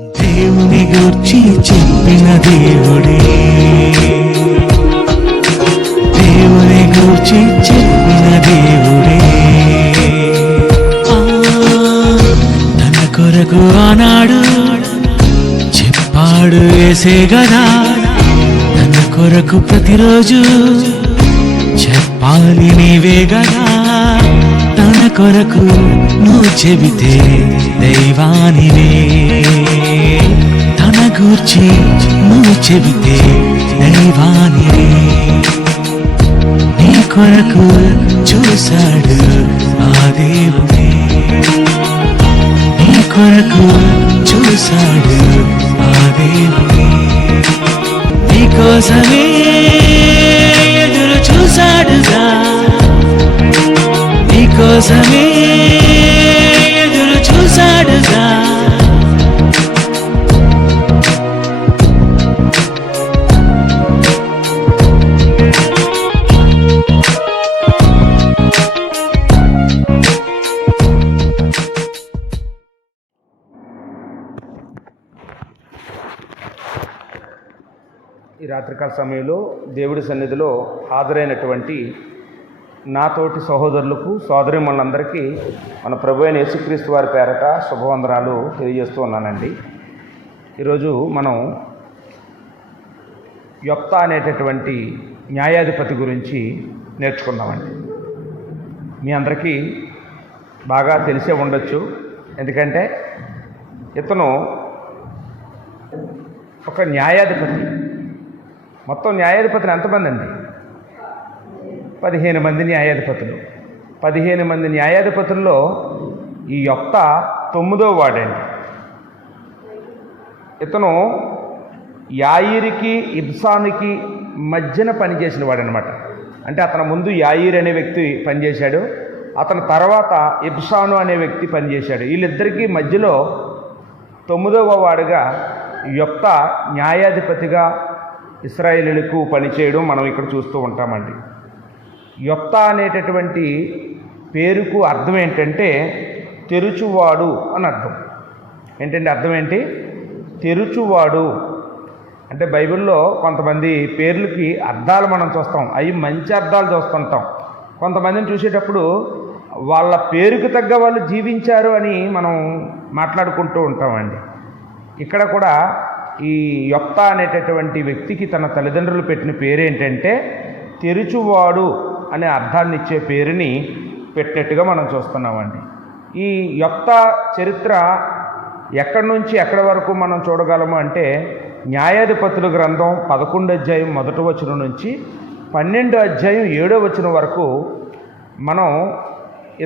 దేవుని గూర్చి చెప్పిన దేవుడే, దేవుని గూర్చి చెప్పిన దేవుడే, తన కొరకు ఆనాడు చెప్పాడు యేసే గదా, తన కొరకు ప్రతిరోజు చెప్పాలి నీవే గదా. తన కొరకు నువ్వు చెబితే దైవానివే, తన గూర్చి నువ్వు చెబితే దైవానివే. నీ కొరకు చూశాడు ఆ దేవుడే, నీ కొరకు చూశాడు ఆ దేవుడే. నీకోసమే ఎదురు చూశాడుగా, నీకోసమే ఎదురు చూశాడుగా. ఈ రాత్రికాల సమయంలో దేవుడి సన్నిధిలో హాజరైనటువంటి నాతోటి సహోదరులకు సోదరీమణులందరికీ మన ప్రభు అయిన యేసుక్రీస్తు వారి పేరట శుభవందనాలు తెలియజేస్తూ ఉన్నానండి. ఈరోజు మనం యొప్తా అనేటటువంటి న్యాయాధిపతి గురించి నేర్చుకుందామండి. మీ అందరికీ బాగా తెలిసే ఉండొచ్చు, ఎందుకంటే ఇతను ఒక న్యాయాధిపతి. మొత్తం న్యాయాధిపతులు ఎంతమంది అండి? 15 మంది న్యాయాధిపతులు. 15 మంది న్యాయాధిపతుల్లో ఈ యొప్తా 9వ వాడండి. ఇతను యాయీరుకి ఇబ్సానుకి మధ్యన పనిచేసిన వాడనమాట. అంటే అతని ముందు యాయీర్ అనే వ్యక్తి పనిచేశాడు, అతని తర్వాత ఇబ్సాను అనే వ్యక్తి పనిచేశాడు. వీళ్ళిద్దరికీ మధ్యలో 9వ వాడుగా యొప్తా న్యాయాధిపతిగా ఇశ్రాయేలీయులకు పనిచేయడం మనం ఇక్కడ చూస్తూ ఉంటామండి. యొప్తా అనేటటువంటి పేరుకు అర్థం ఏంటంటే తెరుచువాడు అని అర్థం. ఏంటంటే అర్థం ఏంటి? తెరుచువాడు. అంటే బైబిల్లో కొంతమంది పేర్లకి అర్థాలు మనం చూస్తాం, అవి మంచి అర్థాలు చూస్తుంటాం. కొంతమందిని చూసేటప్పుడు వాళ్ళ పేరుకు తగ్గ వాళ్ళు జీవించారు అని మనం మాట్లాడుకుంటూ ఉంటామండి. ఇక్కడ కూడా ఈ యొప్తా అనేటటువంటి వ్యక్తికి తన తల్లిదండ్రులు పెట్టిన పేరు ఏంటంటే తెరుచువాడు అనే అర్థాన్ని ఇచ్చే పేరుని పెట్టినట్టుగా మనం చూస్తున్నామండి. ఈ యొప్తా చరిత్ర ఎక్కడి నుంచి ఎక్కడి వరకు మనం చూడగలము అంటే న్యాయాధిపతుల గ్రంథం 11వ అధ్యాయం 1వ వచనం నుంచి 12వ అధ్యాయం 7వ వచనం వరకు మనం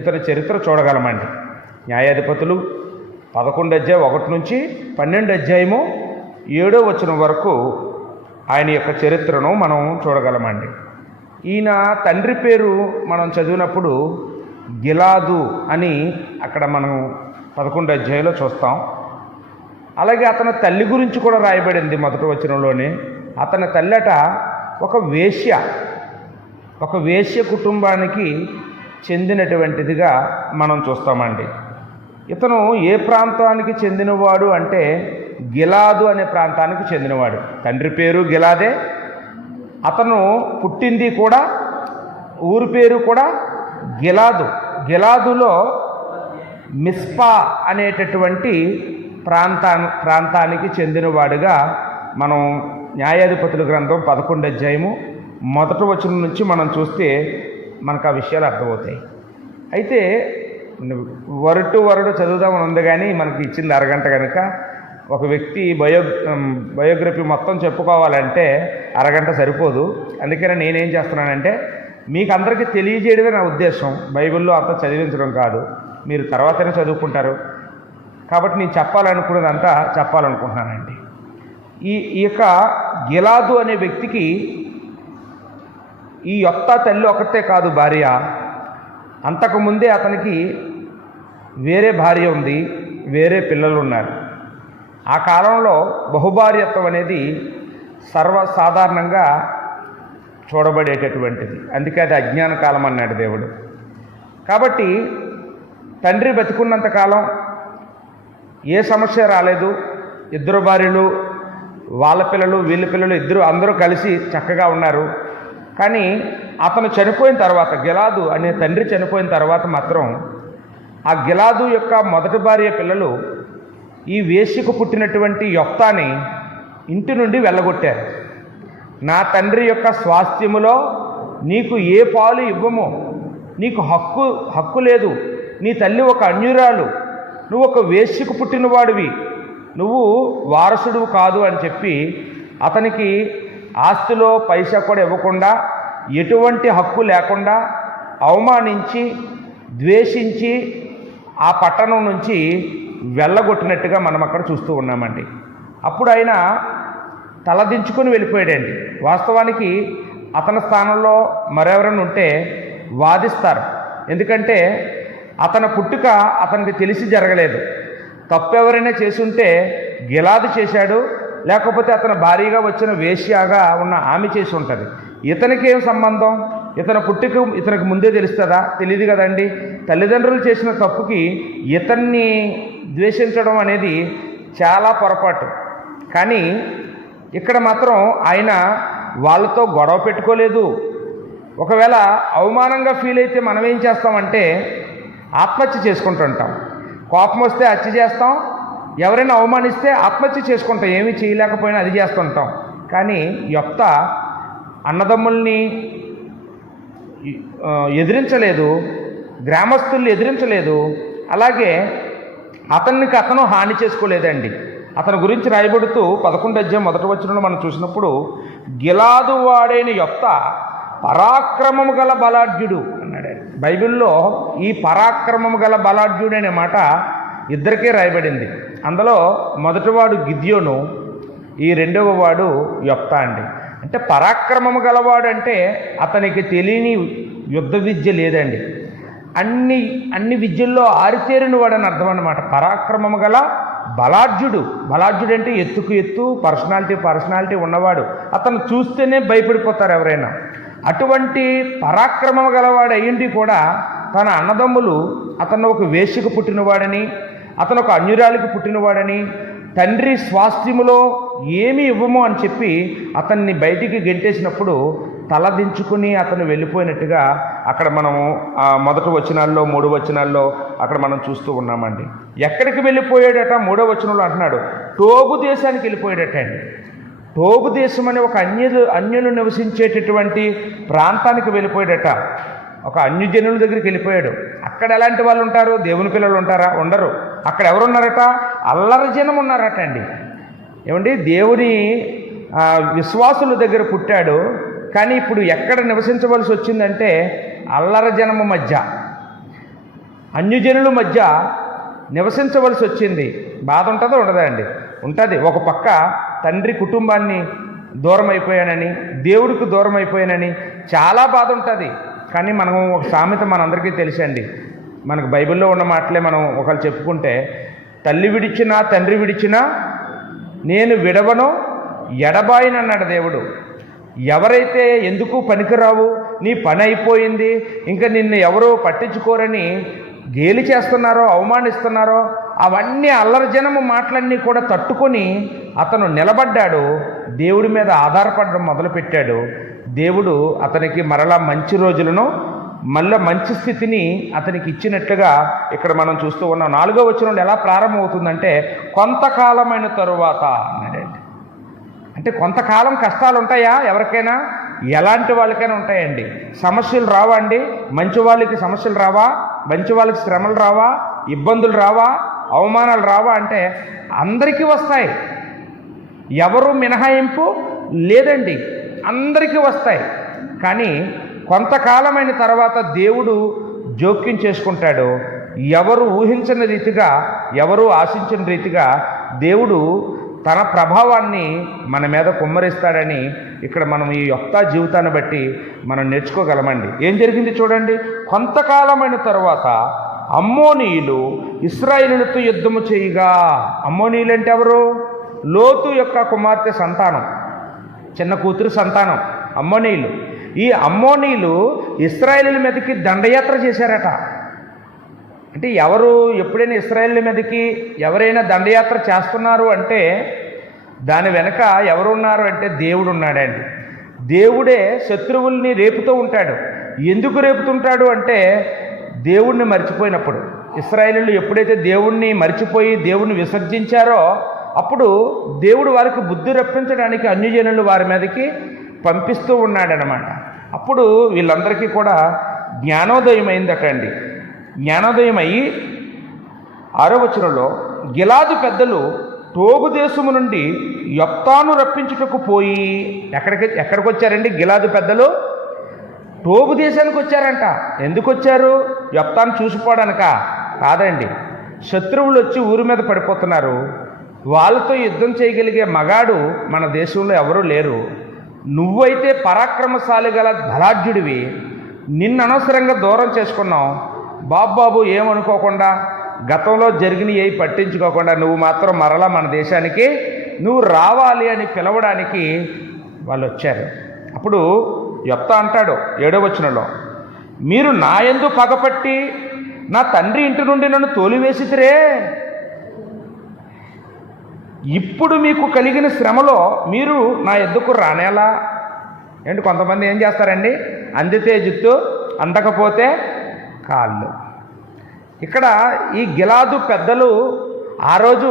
ఇతని చరిత్ర చూడగలమండి. న్యాయాధిపతులు 11వ అధ్యాయం 1 నుంచి 12వ అధ్యాయము 7వ వచనం వరకు ఆయన యొక్క చరిత్రను మనం చూడగలమండి. ఈయన తండ్రి పేరు మనం చదివినప్పుడు గిలాదు అని అక్కడ మనం 11వ అధ్యాయంలో చూస్తాం. అలాగే అతని తల్లి గురించి కూడా రాయబడింది 1వ వచనంలోనే. అతని తల్లట ఒక వేశ్య కుటుంబానికి చెందినటువంటిదిగా మనం చూస్తామండి. ఇతను ఏ ప్రాంతానికి చెందినవాడు అంటే గిలాదు అనే ప్రాంతానికి చెందినవాడు. తండ్రి పేరు గిలాదే, అతను పుట్టింది కూడా, ఊరి పేరు కూడా గిలాదు. గిలాదులో మిస్పా అనేటటువంటి ప్రాంతానికి చెందినవాడుగా మనం న్యాయాధిపతుల గ్రంథం 11వ అధ్యాయము 1వ వచనం నుంచి మనం చూస్తే మనకు ఆ విషయాలు అర్థమవుతాయి. అయితే వరుడు చదువుదామని ఉంది, కానీ మనకి ఇచ్చింది అరగంట కనుక ఒక వ్యక్తి బయోగ్రఫీ మొత్తం చెప్పుకోవాలంటే అరగంట సరిపోదు. అందుకని నేనేం చేస్తున్నానంటే మీకు అందరికీ తెలియజేయడమే నా ఉద్దేశం, బైబిల్లో అంతా చదివించడం కాదు. మీరు తర్వాతనే చదువుకుంటారు కాబట్టి నేను చెప్పాలనుకున్నదంతా చెప్పాలనుకుంటున్నానండి. ఈ యొక్క గిలాదు అనే వ్యక్తికి ఈ యొప్తా తల్లి ఒకటే కాదు భార్య, అంతకుముందే అతనికి వేరే భార్య ఉంది, వేరే పిల్లలు ఉన్నారు. ఆ కాలంలో బహుభార్యత్వం అనేది సర్వసాధారణంగా చూడబడేటటువంటిది. అందుకే అది అజ్ఞాన కాలం అన్నాడు దేవుడు. కాబట్టి తండ్రి బతికున్నంతకాలం ఏ సమస్య రాలేదు, ఇద్దరు భార్యలు, వాళ్ళ పిల్లలు వీళ్ళ పిల్లలు ఇద్దరు అందరూ కలిసి చక్కగా ఉన్నారు. కానీ అతను చనిపోయిన తర్వాత, గిలాదు అనే తండ్రి చనిపోయిన తర్వాత మాత్రం ఆ గిలాదు యొక్క మొదటి భార్య పిల్లలు ఈ వేశ్యకు పుట్టినటువంటి యొఫ్తాని ఇంటి నుండి వెళ్ళగొట్టారు. నా తండ్రి యొక్క స్వాస్థ్యములో నీకు ఏ పాలు ఇవ్వమో, నీకు హక్కు లేదు, నీ తల్లి ఒక అన్యురాలు, నువ్వు ఒక వేశ్యకు పుట్టినవాడివి, నువ్వు వారసుడు కాదు అని చెప్పి అతనికి ఆస్తిలో పైసా కూడా ఇవ్వకుండా, ఎటువంటి హక్కు లేకుండా అవమానించి ద్వేషించి ఆ పట్టణం నుంచి వెళ్ళగొట్టినట్టుగా మనం అక్కడ చూస్తూ ఉన్నామండి. అప్పుడు ఆయన తలదించుకొని వెళ్ళిపోయాడండి. వాస్తవానికి అతని స్థానంలో మరెవరైనా ఉంటే వాదిస్తారు. ఎందుకంటే అతని పుట్టుక అతనికి తెలిసి జరగలేదు. తప్పు ఎవరైనా చేసుంటే గిలాదు చేశాడు, లేకపోతే అతని భారీగా వచ్చిన వేశ్యాగా ఉన్న ఆమె చేసి ఉంటుంది. ఇతనికి ఏం సంబంధం? ఇతని పుట్టుక ఇతనికి ముందే తెలుస్తుందా? తెలియదు కదండి. తల్లిదండ్రులు చేసిన తప్పుకి ఇతన్ని ద్వేషించడం అనేది చాలా పొరపాటు. కానీ ఇక్కడ మాత్రం ఆయన వాళ్ళతో గొడవ పెట్టుకోలేదు. ఒకవేళ అవమానంగా ఫీల్ అయితే మనం ఏం చేస్తామంటే ఆత్మహత్య చేసుకుంటుంటాం. కోపం వస్తే హత్య చేస్తాం, ఎవరైనా అవమానిస్తే ఆత్మహత్య చేసుకుంటాం, ఏమీ చేయలేకపోయినా అది చేస్తుంటాం. కానీ యొప్తా అన్నదమ్ముల్ని ఎదిరించలేదు, గ్రామస్తుల్ని ఎదిరించలేదు, అలాగే అతను హాని చేసుకోలేదండి. అతని గురించి రాయబడుతూ 11వ అధ్యాయం 1వ వచనంలో మనం చూసినప్పుడు, గిలాదు వాడైన యొప్తా పరాక్రమము గల బలాఢ్యుడు అన్నాడు. బైబిల్లో ఈ పరాక్రమము గల బలాఢ్యుడు అనే మాట ఇద్దరికే రాయబడింది. అందులో మొదటివాడు గిద్యోను, ఈ రెండవ వాడు యొప్తా అండి. అంటే పరాక్రమము గలవాడు అంటే అతనికి తెలియని యుద్ధ విద్య లేదండి. అన్ని విద్యల్లో ఆరితేరిన వాడని అర్థం అన్నమాట. పరాక్రమము గల బలాఢ్యుడు. బలాఢ్యుడు అంటే ఎత్తుకు ఎత్తు, పర్సనాలిటీ ఉన్నవాడు. అతను చూస్తేనే భయపడిపోతారు ఎవరైనా. అటువంటి పరాక్రమం గలవాడు అయ్యింది కూడా తన అన్నదమ్ములు అతను ఒక వేశ్యకు పుట్టినవాడని, అతను ఒక అన్యురాలికి పుట్టినవాడని, తండ్రి స్వాస్థ్యములో ఏమీ ఇవ్వము అని చెప్పి అతన్ని బయటికి గెంటేసినప్పుడు తలదించుకుని అతను వెళ్ళిపోయినట్టుగా అక్కడ మనము మొదటి వచనాల్లో 3 వచనాల్లో అక్కడ మనం చూస్తూ ఉన్నామండి. ఎక్కడికి వెళ్ళిపోయాడట? 3వ వచనంలో అంటున్నాడు, టోబు దేశానికి వెళ్ళిపోయాడట అండి. టోబు దేశం అనే ఒక అన్యులు నివసించేటటువంటి ప్రాంతానికి వెళ్ళిపోయాడట. ఒక అన్యజనుల దగ్గరికి వెళ్ళిపోయాడు. అక్కడ ఎలాంటి వాళ్ళు ఉంటారు? దేవుని పిల్లలు ఉంటారా? ఉండరు. అక్కడ ఎవరున్నారట? అల్లరి జనం ఉన్నారట అండి. ఏమండి, దేవుని విశ్వాసుల దగ్గర పుట్టాడు, కానీ ఇప్పుడు ఎక్కడ నివసించవలసి వచ్చిందంటే అల్లరి జనము మధ్య, అన్యజనుల మధ్య నివసించవలసి వచ్చింది. బాధ ఉంటుందో ఉండదా అండి? ఉంటుంది. ఒక పక్క తండ్రి కుటుంబాన్ని దూరం అయిపోయానని, దేవుడికి దూరం అయిపోయానని చాలా బాధ ఉంటుంది. కానీ మనం ఒక సామెత మనందరికీ తెలుసండి, మనకు బైబిల్లో ఉన్న మాటలే మనం ఒకళ్ళు చెప్పుకుంటే, తల్లి విడిచినా తండ్రి విడిచినా నేను విడవను ఎడబాయినన్నాడు దేవుడు. ఎవరైతే ఎందుకు పనికిరావు, నీ పని అయిపోయింది, ఇంకా నిన్ను ఎవరో పట్టించుకోరని గేలి చేస్తున్నారో, అవమానిస్తున్నారో, అవన్నీ అల్లరి జనము మాటలన్నీ కూడా తట్టుకొని అతను నిలబడ్డాడు. దేవుడి మీద ఆధారపడడం మొదలుపెట్టాడు. దేవుడు అతనికి మరలా మంచి రోజులను, మళ్ళీ మంచి స్థితిని అతనికి ఇచ్చినట్లుగా ఇక్కడ మనం చూస్తూ ఉన్నాం. 4వ వచనంలో ఎలా ప్రారంభమవుతుందంటే, కొంతకాలమైన తరువాత అన్నాడండి. అంటే కొంతకాలం కష్టాలు ఉంటాయా ఎవరికైనా? ఎలాంటి వాళ్ళకైనా ఉంటాయండి. సమస్యలు రావా అండి? మంచి వాళ్ళకి సమస్యలు రావా? మంచి వాళ్ళకి శ్రమలు రావా? ఇబ్బందులు రావా? అవమానాలు రావా? అంటే అందరికీ వస్తాయి. ఎవరు మినహాయింపు లేదండి, అందరికీ వస్తాయి. కానీ కొంతకాలమైన తర్వాత దేవుడు జోక్యం చేసుకుంటాడు. ఎవరు ఊహించని రీతిగా, ఎవరు ఆశించిన రీతిగా దేవుడు తన ప్రభావాన్ని మన మీద కుమ్మరిస్తాడని ఇక్కడ మనం ఈ యొప్తా జీవితాన్ని బట్టి మనం నేర్చుకోగలమండి. ఏం జరిగింది చూడండి. కొంతకాలమైన తరువాత అమ్మోనీయులు ఇశ్రాయేలులతో యుద్ధము చేయగా, అమ్మోనీయులు అంటే ఎవరు? లోతు యొక్క కుమార్తె సంతానం, చిన్న కూతురు సంతానం అమ్మోనీయులు. ఈ అమ్మోనీయులు ఇశ్రాయేలీయుల మీదకి దండయాత్ర చేశారట. అంటే ఎవరు ఎప్పుడైనా ఇశ్రాయేలు మీదకి ఎవరైనా దండయాత్ర చేస్తున్నారు అంటే దాని వెనక ఎవరున్నారు అంటే దేవుడు ఉన్నాడండి. దేవుడే శత్రువుల్ని రేపుతూ ఉంటాడు. ఎందుకు రేపుతుంటాడు అంటే దేవుణ్ణి మర్చిపోయినప్పుడు. ఇశ్రాయేలీయులు ఎప్పుడైతే దేవుణ్ణి మర్చిపోయి దేవుణ్ణి విసర్జించారో అప్పుడు దేవుడు వారికి బుద్ధి రప్పించడానికి అన్యజనులు వారి మీదకి పంపిస్తూ ఉన్నాడనమాట. అప్పుడు వీళ్ళందరికీ కూడా జ్ఞానోదయం అయిందటండి. జ్ఞానోదయం అయ్యి 6వ వచనంలో గిలాదు పెద్దలు టోగు దేశము నుండి యొప్తాను రప్పించుటకు పోయి ఎక్కడికి వచ్చారండి? గిలాదు పెద్దలు టోగు దేశానికి వచ్చారంట. ఎందుకు వచ్చారు? యొప్తాను చూసిపోవడానిక? కాదండి. శత్రువులు వచ్చి ఊరి మీద పడిపోతున్నారు. వాళ్ళతో యుద్ధం చేయగలిగే మగాడు మన దేశంలో ఎవరూ లేరు. నువ్వైతే పరాక్రమశాలి గల బలాఢ్యుడివి. నిన్ను అనవసరంగా దూరం చేసుకున్నావు. బాబు ఏమనుకోకుండా గతంలో జరిగినవి పట్టించుకోకుండా నువ్వు మాత్రం మరలా మన దేశానికి నువ్వు రావాలి అని పిలవడానికి వాళ్ళు వచ్చారు. అప్పుడు యొప్తా అంటాడు 7వ వచనంలో, మీరు నా యందు పగపట్టి నా తండ్రి ఇంటి నుండి నన్ను తోలివేసితిరే. ఇప్పుడు మీకు కలిగిన శ్రమలో మీరు నా ఎద్దుకు రానేలా? ఏంటి కొంతమంది ఏం చేస్తారండి? అందితే జుత్తు అందకపోతే కాళ్ళు. ఇక్కడ ఈ గిలాదు పెద్దలు ఆ రోజు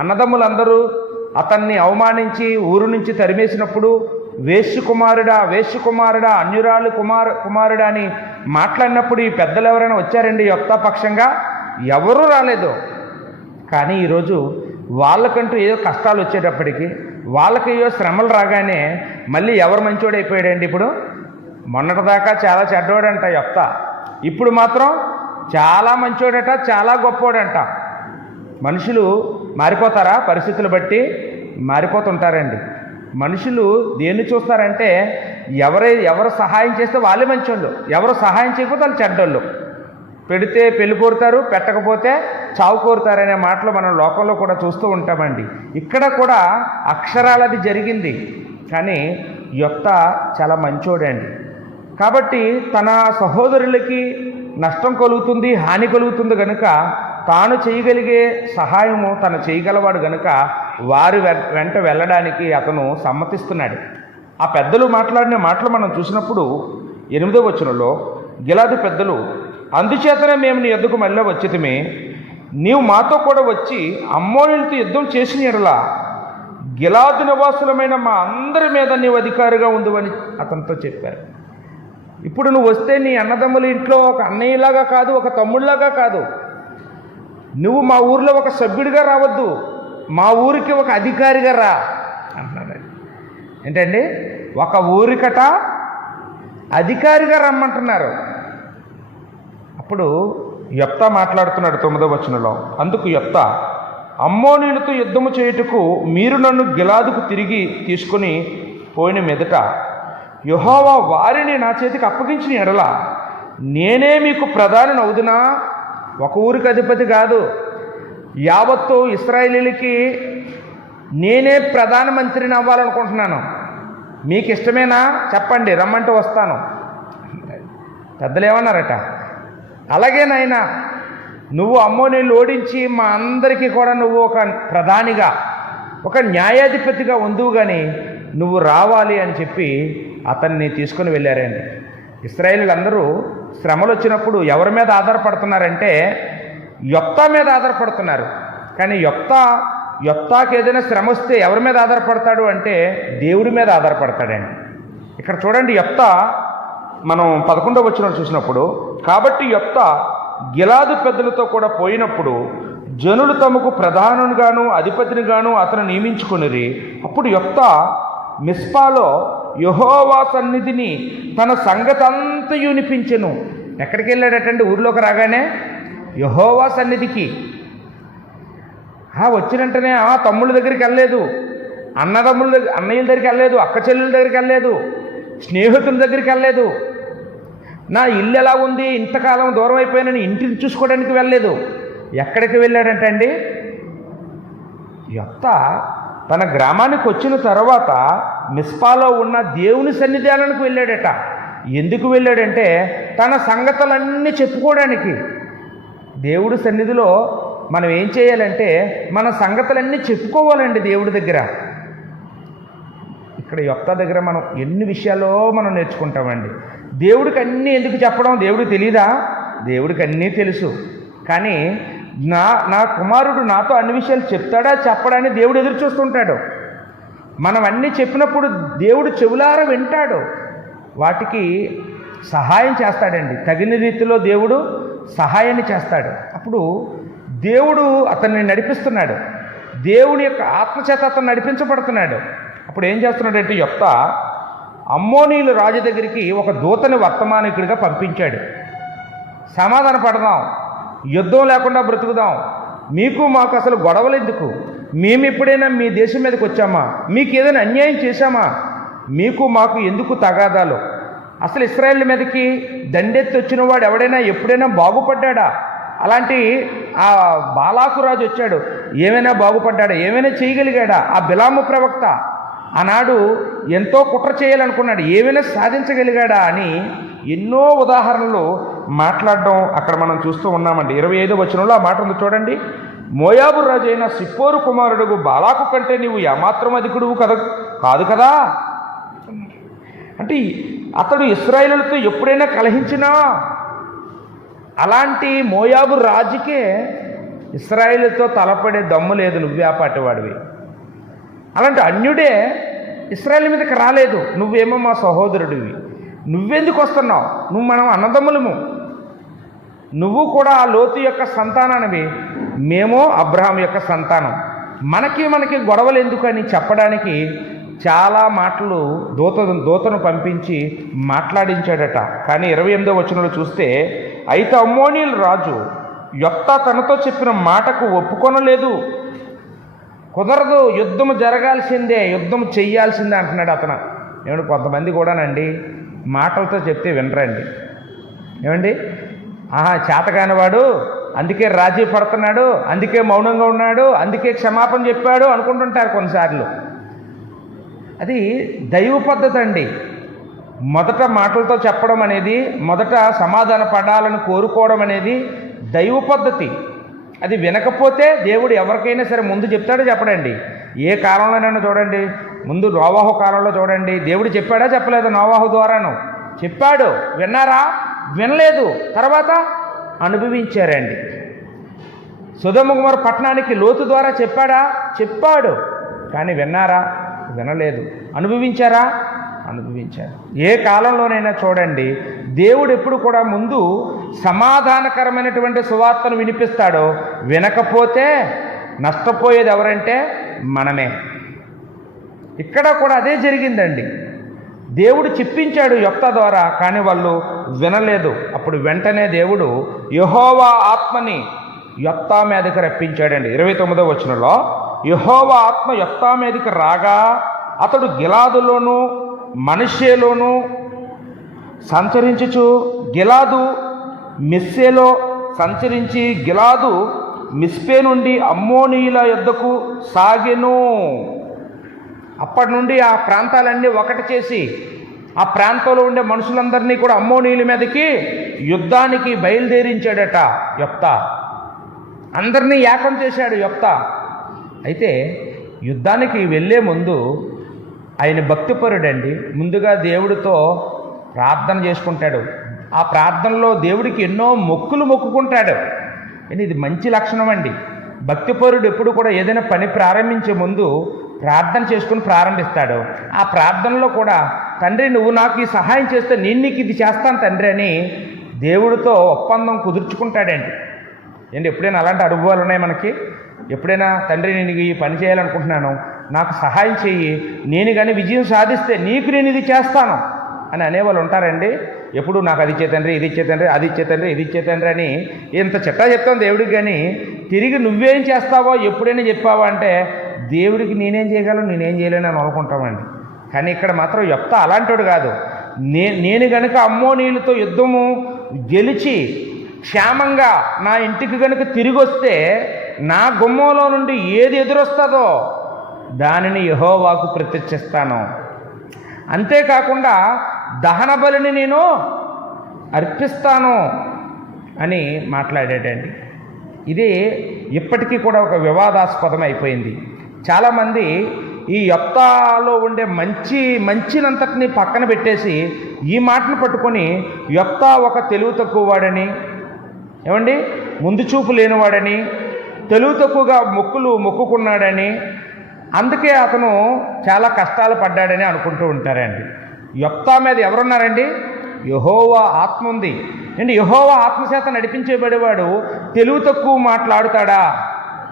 అన్నదమ్ములందరూ అతన్ని అవమానించి ఊరు నుంచి తరిమేసినప్పుడు వేశ్యకుమారుడా అన్యురాలు కుమారుడా అని మాట్లాడినప్పుడు ఈ పెద్దలు ఎవరైనా వచ్చారండి యొప్తా పక్షంగా? ఎవరూ రాలేదు. కానీ ఈరోజు వాళ్ళకంటూ ఏదో కష్టాలు వచ్చేటప్పటికి వాళ్ళకి ఏదో శ్రమలు రాగానే మళ్ళీ ఎవరు మంచోడైపోయాడండి? ఇప్పుడు మొన్నటిదాకా చాలా చెడ్డోడంట యొప్తా, ఇప్పుడు మాత్రం చాలా మంచోడట, చాలా గొప్పోడంట. మనుషులు మారిపోతారా? పరిస్థితులు బట్టి మారిపోతుంటారండి. మనుషులు దేన్ని చూస్తారంటే ఎవరు సహాయం చేస్తే వాళ్ళే మంచోళ్ళు, ఎవరు సహాయం చేయకపోతే వాళ్ళు చెడ్డోళ్ళు. పెడితే పెళ్లి కోరుతారు, పెట్టకపోతే చావు కోరుతారనే మాటలు మనం లోకంలో కూడా చూస్తూ ఉంటామండి. ఇక్కడ కూడా అక్షరాలది జరిగింది. కానీ యొప్తా చాలా మంచోడండి. కాబట్టి తన సహోదరులకి నష్టం కలుగుతుంది, హాని కలుగుతుంది కనుక తాను చేయగలిగే సహాయము తను చేయగలవాడు కనుక వారి వెంట వెళ్ళడానికి అతను సమ్మతిస్తున్నాడు. ఆ పెద్దలు మాట్లాడిన మాటలు మనం చూసినప్పుడు 8వ వచనంలో గిలాదు పెద్దలు, అందుచేతనే మేము నీ యొద్దకు మళ్ళీ వచ్చితిమి, నీవు మాతో కూడా వచ్చి అమ్మోనీయులతో యుద్ధం చేసిన యెడల గిలాదు నివాసులమైన మా అందరి మీద నీవు అధికారిగా ఉండువని అతనితో చెప్పారు. ఇప్పుడు నువ్వు వస్తే నీ అన్నదమ్ముల ఇంట్లో ఒక అన్నయ్యలాగా కాదు, ఒక తమ్ముళ్ళలాగా కాదు, నువ్వు మా ఊరిలో ఒక సభ్యుడిగా రావద్దు, మా ఊరికి ఒక అధికారిగా రా అంటున్నాడు. ఏంటండి? ఒక ఊరికట అధికారిగా రమ్మంటున్నారు. అప్పుడు యొప్తా మాట్లాడుతున్నాడు 9వ వచనంలో. అందుకు యొప్తా, అమ్మోనీయులతో యుద్ధము చేయుటకు మీరు నన్ను గిలాదుకు తిరిగి తీసుకుని పోయిన మీదట యెహోవా వారిని నా చేతికి అప్పగించిన యెడల నేనే మీకు ప్రధాని అవుదునా? ఒక ఊరికి అధిపతి కాదు, యావత్తు ఇశ్రాయేలీలకి నేనే ప్రధానమంత్రిని అవ్వాలనుకుంటున్నాను. మీకు ఇష్టమేనా? చెప్పండి, రమ్మంటే వస్తాను. పెద్దలు ఏమన్నారట? అలాగే నాయనా, నువ్వు అమ్మోనీయులు ఓడించి మా అందరికీ కూడా నువ్వు ఒక ప్రధానిగా, ఒక న్యాయాధిపతిగా ఉందువు కానీ నువ్వు రావాలి అని చెప్పి అతన్ని తీసుకుని వెళ్ళారండి. ఇశ్రాయేలీలందరూ శ్రమలు వచ్చినప్పుడు ఎవరి మీద ఆధారపడుతున్నారంటే యొప్తా మీద ఆధారపడుతున్నారు. కానీ యొప్తాకి ఏదైనా శ్రమ వస్తే ఎవరి మీద ఆధారపడతాడు అంటే దేవుడి మీద ఆధారపడతాడండి. ఇక్కడ చూడండి, యొప్తా మనం 11వ వచనం చూసినప్పుడు, కాబట్టి యొప్తా గిలాదు పెద్దలతో కూడా పోయినప్పుడు జనులు తమకు ప్రధానునిగాను అధిపతినిగాను అతను నియమించుకొనిరి. అప్పుడు యొప్తా మిస్పాలో యెహోవా సన్నిధిని తన సంగతంతా వినిపించెను. ఎక్కడికి వెళ్ళాడటండి? ఊరిలోకి రాగానే యెహోవా సన్నిధికి. వచ్చిన వెంటనే తమ్ముళ్ళ దగ్గరికి వెళ్ళలేదు, అన్నయ్యల దగ్గరికి వెళ్ళలేదు, అక్క చెల్లెల దగ్గరికి వెళ్ళలేదు, స్నేహితుల దగ్గరికి వెళ్ళలేదు, నా ఇల్లు ఎలా ఉంది, ఇంతకాలం దూరం అయిపోయానని ఇంటిని చూసుకోవడానికి వెళ్ళలేదు. ఎక్కడికి వెళ్ళాడంటండి? యొప్తా తన గ్రామానికి వచ్చిన తర్వాత మిస్పాలో ఉన్న దేవుని సన్నిధానానికి వెళ్ళాడట. ఎందుకు వెళ్ళాడంటే తన సంగతులన్నీ చెప్పుకోవడానికి. దేవుడి సన్నిధిలో మనం ఏం చేయాలంటే మన సంగతులన్నీ చెప్పుకోవాలండి దేవుడి దగ్గర. ఇక్కడ యొప్తా దగ్గర మనం ఎన్ని విషయాల్లో మనం నేర్చుకుంటామండి. దేవుడికి అన్నీ ఎందుకు చెప్పడం? దేవుడికి తెలీదా? దేవుడికి అన్నీ తెలుసు. కానీ నా కుమారుడు నాతో అన్ని విషయాలు చెప్తాడా చెప్పడాని దేవుడు ఎదురు చూస్తుంటాడు. మనం అన్నీ చెప్పినప్పుడు దేవుడు చెవులార వింటాడు, వాటికి సహాయం చేస్తాడండి. తగిన రీతిలో దేవుడు సహాయాన్ని చేస్తాడు. అప్పుడు దేవుడు అతన్ని నడిపిస్తున్నాడు, దేవుని యొక్క ఆత్మచేత అతను నడిపించబడుతున్నాడు. అప్పుడు ఏం చేస్తున్నాడంటే యొప్తా అమ్మోనీయుల రాజు దగ్గరికి ఒక దూతని వర్తమానికుడిగా పంపించాడు. సమాధాన పడదాం, యుద్ధం లేకుండా బ్రతుకుదాం, మీకు మాకు అసలు గొడవలు ఎందుకు? మేము ఎప్పుడైనా మీ దేశం మీదకి వచ్చామా? మీకు ఏదైనా అన్యాయం చేశామా? మీకు మాకు ఎందుకు తగాదాలు? అసలు ఇశ్రాయేల్ మీదకి దండెత్తి వచ్చిన వాడు ఎవడైనా ఎప్పుడైనా బాగుపడ్డా? అలాంటి ఆ బాలాకు రాజు వచ్చాడు, ఏమైనా బాగుపడ్డా? ఏమైనా చేయగలిగాడా? ఆ బిలాము ప్రవక్త ఆనాడు ఎంతో కుట్ర చేయాలనుకున్నాడు, ఏమైనా సాధించగలిగాడా అని ఎన్నో ఉదాహరణలు మాట్లాడడం అక్కడ మనం చూస్తూ ఉన్నామండి. 25వ వచనంలో ఆ మాట ఉంది చూడండి. మోయాబు రాజు అయిన సిప్పోరు కుమారుడు బాలాకు కంటే నీవు ఏమాత్రం అధికుడువు కాదు కదా. అంటే అతడు ఇశ్రాయేలులతో ఎప్పుడైనా కలహించినా అలాంటి మోయాబు రాజుకే ఇశ్రాయేలుతో తలపడే దమ్ము లేదు, నువ్వే పాటివాడివి. అలాంటి అన్యుడే ఇశ్రాయేలు మీదకి రాలేదు, నువ్వేమో మా సహోదరుడివి, నువ్వెందుకు వస్తున్నావు? నువ్వు మనం అన్నదమ్ములము, నువ్వు కూడా ఆ లోతు యొక్క సంతానానివి, మేము అబ్రహాం యొక్క సంతానం, మనకి గొడవలు ఎందుకు అని చెప్పడానికి చాలా మాటలు దూతను పంపించి మాట్లాడించాడట. కానీ 28వ వచనంలో చూస్తే, అయితే అమ్మోనీయుల రాజు యొప్తా తనతో చెప్పిన మాటకు ఒప్పుకొనలేదు. కుదరదు, యుద్ధం జరగాల్సిందే, యుద్ధం చెయ్యాల్సిందే అంటున్నాడు అతను. ఏమంటే కొంతమంది కూడానండి మాటలతో చెప్తే వినరండి. ఏమండి, చేతకానివాడు అందుకే రాజీ పడుతున్నాడు, అందుకే మౌనంగా ఉన్నాడు, అందుకే క్షమాపణ చెప్పాడు అనుకుంటుంటారు కొన్నిసార్లు. అది దైవ పద్ధతి అండి. మొదట మాటలతో చెప్పడం అనేది, మొదట సమాధాన పడాలని కోరుకోవడం అనేది దైవ పద్ధతి. అది వినకపోతే దేవుడు ఎవరికైనా సరే ముందు చెప్తాడో చెప్పడండి. ఏ కాలంలోనైనా చూడండి, ముందు నోవాహు కాలంలో చూడండి, దేవుడు చెప్పాడా చెప్పలేదు? నోవాహు ద్వారాను చెప్పాడు, విన్నారా? వినలేదు, తర్వాత అనుభవించారండి. సొదొమ గొమొర్ర పట్టణానికి లోతు ద్వారా చెప్పాడా? చెప్పాడు, కానీ విన్నారా? వినలేదు. అనుభవించారా? అనుభవించారు. ఏ కాలంలోనైనా చూడండి, దేవుడు ఎప్పుడు కూడా ముందు సమాధానకరమైనటువంటి సువార్తను వినిపిస్తాడో, వినకపోతే నష్టపోయేది ఎవరంటే మనమే. ఇక్కడ కూడా అదే జరిగిందండి. దేవుడు చెప్పించాడు యొప్తా ద్వారా, కానీ వాళ్ళు వినలేదు. అప్పుడు వెంటనే దేవుడు యెహోవా ఆత్మని యొప్తా మీదకి రప్పించాడండి. 29వ వచనంలో యెహోవా ఆత్మ యొప్తా మీదకి రాగా అతడు గిలాదులోను మనష్షేలోను సంచరించుచు గిలాదు మిస్సేలో సంచరించి గిలాదు మిస్పే నుండి అమ్మోనీయుల యొద్దకు సాగెను. అప్పటి నుండి ఆ ప్రాంతాలన్నీ ఒకటి చేసి ఆ ప్రాంతంలో ఉండే మనుషులందరినీ కూడా అమ్మోనీయుల మీదకి యుద్ధానికి బయలుదేరించాడట యొప్తా. అందరినీ ఏకం చేశాడు యొప్తా. అయితే యుద్ధానికి వెళ్ళే ముందు ఆయన భక్తిపరుడండి. ముందుగా దేవుడితో ప్రార్థన చేసుకుంటాడు. ఆ ప్రార్థనలో దేవుడికి ఎన్నో మొక్కులు మొక్కుకుంటాడు. ఇది మంచి లక్షణం అండి. భక్తిపరుడు ఎప్పుడు కూడా ఏదైనా పని ప్రారంభించే ముందు ప్రార్థన చేసుకుని ప్రారంభిస్తాడు. ఆ ప్రార్థనలో కూడా తండ్రి నువ్వు నాకు ఈ సహాయం చేస్తే నేను నీకు ఇది చేస్తాను తండ్రి అని దేవుడితో ఒప్పందం కుదుర్చుకుంటాడండి. ఎప్పుడైనా అలాంటి అనుభవాలు ఉన్నాయి మనకి? ఎప్పుడైనా తండ్రి నేను ఈ పని చేయాలనుకుంటున్నాను, నాకు సహాయం చెయ్యి, నేను కానీ విజయం సాధిస్తే నీకు నేను ఇది చేస్తాను అని అనేవాళ్ళు ఉంటారండి. ఎప్పుడు నాకు అది ఇచ్చేతండ్రి, ఇది ఇచ్చేతండ్రి, అది ఇచ్చేతండ్రి, ఇది ఇచ్చేతండ్రి అని ఇంత చిట్టా చెప్తాను దేవుడికి. కానీ తిరిగి నువ్వేం చేస్తావో ఎప్పుడైనా చెప్పావా అంటే దేవుడికి నేనేం చేయగలను, నేనేం చేయలేను అని అనుకుంటామండి. కానీ ఇక్కడ మాత్రం యొప్తా అలాంటివాడు కాదు. నేను కనుక అమ్మోనీయులతో యుద్ధము గెలిచి క్షేమంగా నా ఇంటికి కనుక తిరిగి వస్తే నా గుమ్మంలో నుండి ఏది ఎదురొస్తుందో దానిని యెహోవాకు ప్రతిష్ఠిస్తాను, అంతేకాకుండా దహన బలిని నేను అర్పిస్తాను అని మాట్లాడాడండి. ఇది ఇప్పటికీ కూడా ఒక వివాదాస్పదం అయిపోయింది. చాలామంది ఈ యొప్తాలో ఉండే మంచినంతటిని పక్కన పెట్టేసి ఈ మాటను పట్టుకొని యొప్తా ఒక తెలివి తక్కువ వాడని, ఏమండి ముందు చూపు లేనివాడని, తెలివి తక్కువగా మొక్కుకున్నాడని, అందుకే అతను చాలా కష్టాలు పడ్డాడని అనుకుంటూ ఉంటారండి. యొప్తా మీద ఎవరున్నారండి? యెహోవా ఆత్మ ఉంది అండి. యెహోవా ఆత్మచేత నడిపించబడేవాడు తెలివి తక్కువ మాట్లాడుతాడా?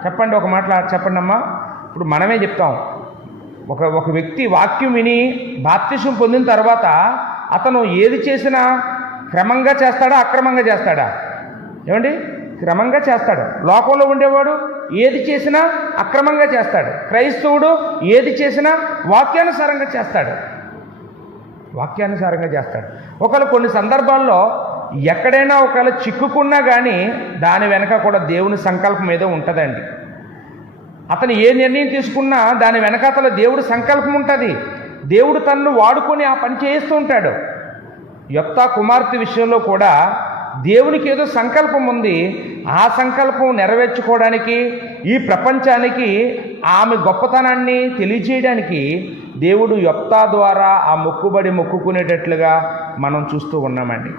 చెప్పండి, ఒక మాట చెప్పండి అమ్మా. ఇప్పుడు మనమే చెప్తాం, ఒక వ్యక్తి వాక్యం విని బాప్తిసం పొందిన తర్వాత అతను ఏది చేసినా క్రమంగా చేస్తాడా, అక్రమంగా చేస్తాడా? ఏమండి, క్రమంగా చేస్తాడు. లోకంలో ఉండేవాడు ఏది చేసినా అక్రమంగా చేస్తాడు. క్రైస్తవుడు ఏది చేసినా వాక్యానుసారంగా చేస్తాడు. ఒకవేళ కొన్ని సందర్భాల్లో ఎక్కడైనా ఒకవేళ చిక్కుకున్నా కానీ దాని వెనక కూడా దేవుని సంకల్పం ఏదో ఉంటుందండి. అతను ఏ నిర్ణయం తీసుకున్నా దాని వెనకాతల దేవుడి సంకల్పం ఉంటుంది. దేవుడు తనను వాడుకొని ఆ పని చేస్తూ ఉంటాడు. యొప్తా కుమార్తె విషయంలో కూడా దేవునికి ఏదో సంకల్పం ఉంది. ఆ సంకల్పం నెరవేర్చుకోవడానికి, ఈ ప్రపంచానికి ఆమె గొప్పతనాన్ని తెలియజేయడానికి దేవుడు యొప్తా ద్వారా ఆ మొక్కుకునేటట్లుగా మనం చూస్తూ ఉన్నామండి.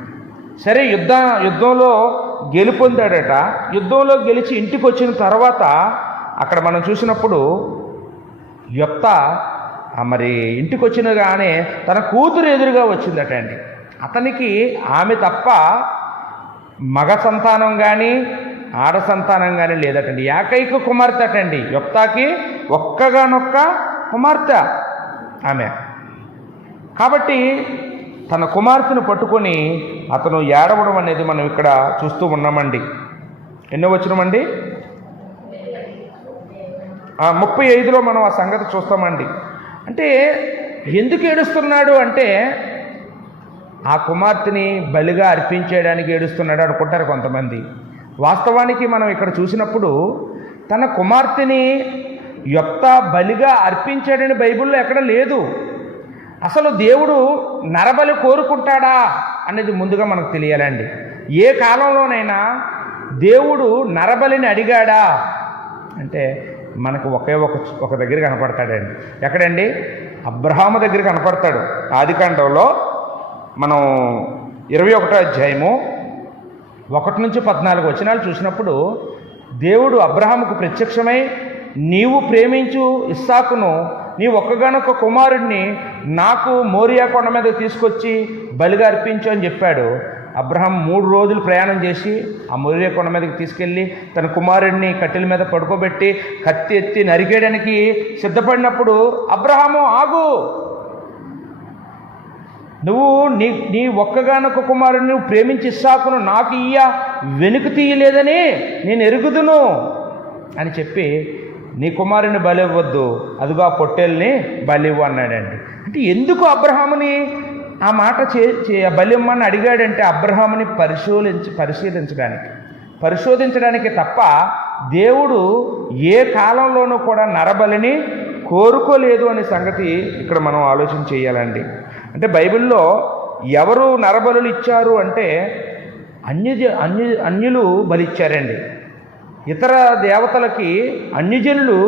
సరే, యుద్ధంలో గెలుపొందాడట. యుద్ధంలో గెలిచి ఇంటికి వచ్చిన తర్వాత అక్కడ మనం చూసినప్పుడు యొప్తా మరి ఇంటికి వచ్చినగానే తన కూతురు ఎదురుగా వచ్చిందట అండి. అతనికి ఆమె తప్ప మగ సంతానం కానీ ఆడ సంతానం కానీ లేదటండి. ఏకైక కుమార్తె అటండి. యొప్తాకి ఒక్కగానొక్క కుమార్తె ఆమె. కాబట్టి తన కుమార్తెను పట్టుకొని అతను ఏడవడం అనేది మనం ఇక్కడ చూస్తూ ఉన్నామండి. ఎన్నో వచనమండి? 35లో మనం ఆ సంగతి చూస్తామండి. అంటే ఎందుకు ఏడుస్తున్నాడు అంటే ఆ కుమార్తెని బలిగా అర్పించేయడానికి ఏడుస్తున్నాడు అనుకుంటారు కొంతమంది. వాస్తవానికి మనం ఇక్కడ చూసినప్పుడు తన కుమార్తెని యొప్తా బలిగా అర్పించాడని బైబిల్లో ఎక్కడ లేదు. అసలు దేవుడు నరబలి కోరుకుంటాడా అనేది ముందుగా మనకు తెలియాలండి. ఏ కాలంలోనైనా దేవుడు నరబలిని అడిగాడా అంటే మనకు ఒక దగ్గర కనపడతాడండి. ఎక్కడండి? అబ్రహాము దగ్గర కనపడతాడు. ఆదికాండంలో మనం 21వ అధ్యాయము 1 నుంచి 14 వచనాలు చూసినప్పుడు దేవుడు అబ్రహాముకు ప్రత్యక్షమై, నీవు ప్రేమించు ఇస్సాకును, నీ ఒక్కగానొక్క కుమారుడిని నాకు మోరియా కొండ మీద తీసుకొచ్చి బలిగా అర్పించు అని చెప్పాడు. అబ్రహాం 3 రోజులు ప్రయాణం చేసి ఆ మోరియా కొండ మీదకి తీసుకెళ్ళి తన కుమారుడిని కట్టెల మీద పడుకోబెట్టి కత్తి ఎత్తి నరికేయడానికి సిద్ధపడినప్పుడు, అబ్రహాము ఆగు, నువ్వు నీ ఒక్కగానొక్క కుమారుడిని నువ్వు ప్రేమించి ఇస్సాకును నాకు వెనుక తీయలేదని నేను ఎరుగుదును అని చెప్పి, నీ కుమారుని బలివ్వద్దు, అదిగో ఆ పొట్టేల్ని బలివ్వు అన్నాడండి. అంటే ఎందుకు అబ్రహాముని ఆ మాట బలిమ్మని అడిగాడంటే అబ్రహాముని పరిశోధించడానికి తప్ప దేవుడు ఏ కాలంలోనూ కూడా నరబలిని కోరుకోలేదు అనే సంగతి ఇక్కడ మనం ఆలోచన చేయాలండి. అంటే బైబిల్లో ఎవరు నరబలులు ఇచ్చారు అంటే అన్యులు బలిచ్చారండి. ఇతర దేవతలకి అన్యజనులు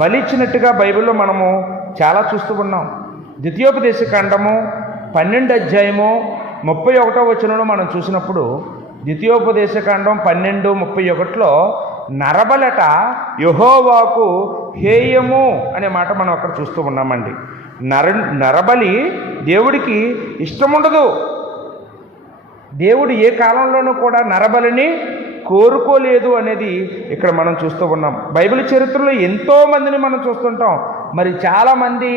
బలిచ్చినట్టుగా బైబిల్లో మనము చాలా చూస్తూ ఉన్నాం. ద్వితీయోపదేశకాండము 12వ అధ్యాయము 31వ వచనంలో మనం చూసినప్పుడు, ద్వితీయోపదేశకాండం 12:31లో నరబలట యెహోవాకు హేయము అనే మాట మనం అక్కడ చూస్తూ ఉన్నామండి. నరబలి దేవుడికి ఇష్టముండదు. దేవుడు ఏ కాలంలోనూ కూడా నరబలిని కోరుకోలేదు అనేది ఇక్కడ మనం చూస్తూ ఉన్నాం. బైబిల్ చరిత్రలో ఎంతోమందిని మనం చూస్తుంటాం. మరి చాలామంది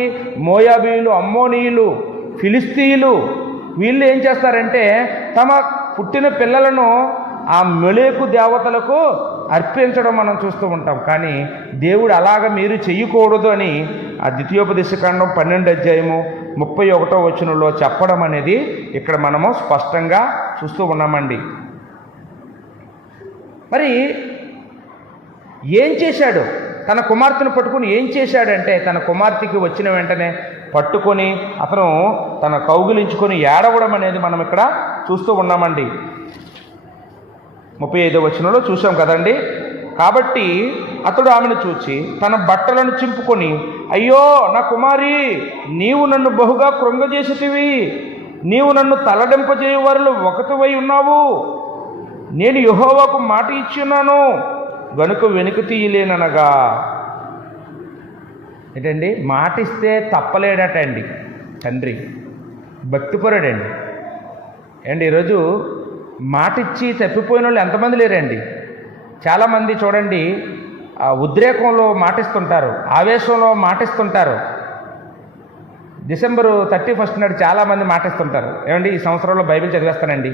మోయాబీయులు, అమ్మోనీయులు, ఫిలిస్తీయులు వీళ్ళు ఏం చేస్తారంటే తమ పుట్టిన పిల్లలను ఆ మొలేకు దేవతలకు అర్పించడం మనం చూస్తూ ఉంటాం. కానీ దేవుడు అలాగ మీరు చెయ్యకూడదు అని ఆ ద్వితీయోపదేశకాండం 12వ అధ్యాయము 31వ వచనంలో చెప్పడం అనేది ఇక్కడ మనము స్పష్టంగా చూస్తూ ఉన్నామండి. మరి ఏం చేశాడు? తన కుమార్తెను పట్టుకుని ఏం చేశాడంటే తన కుమార్తెకి వచ్చిన వెంటనే పట్టుకొని అతను తన కౌగిలించుకొని ఏడవడం అనేది మనం ఇక్కడ చూస్తూ ఉన్నామండి. 35వ వచనంలో చూసాం కదండి. కాబట్టి అతడు ఆమెను చూచి తన బట్టలను చింపుకొని, అయ్యో నా కుమారి, నీవు నన్ను బహుగా కృంగజేసితివి, నీవు నన్ను తలడింపజేయువారిలో ఒకటివై ఉన్నావు. నేను యెహోవాకు మాట ఇచ్చున్నాను గనుక వెనుక తీయలేననగా. ఏంటండి, మాట ఇస్తే తప్పలేడటండి తండ్రి. భక్తిపరుడండి. ఈరోజు మాటిచ్చి తప్పిపోయిన వాళ్ళు ఎంతమంది లేరండి. చాలామంది చూడండి, ఉద్రేకంలో మాటిస్తుంటారు, ఆవేశంలో మాటిస్తుంటారు. డిసెంబరు 31 నాడు చాలామంది మాటిస్తుంటారు. ఈ సంవత్సరంలో బైబిల్ చదివేస్తానండి,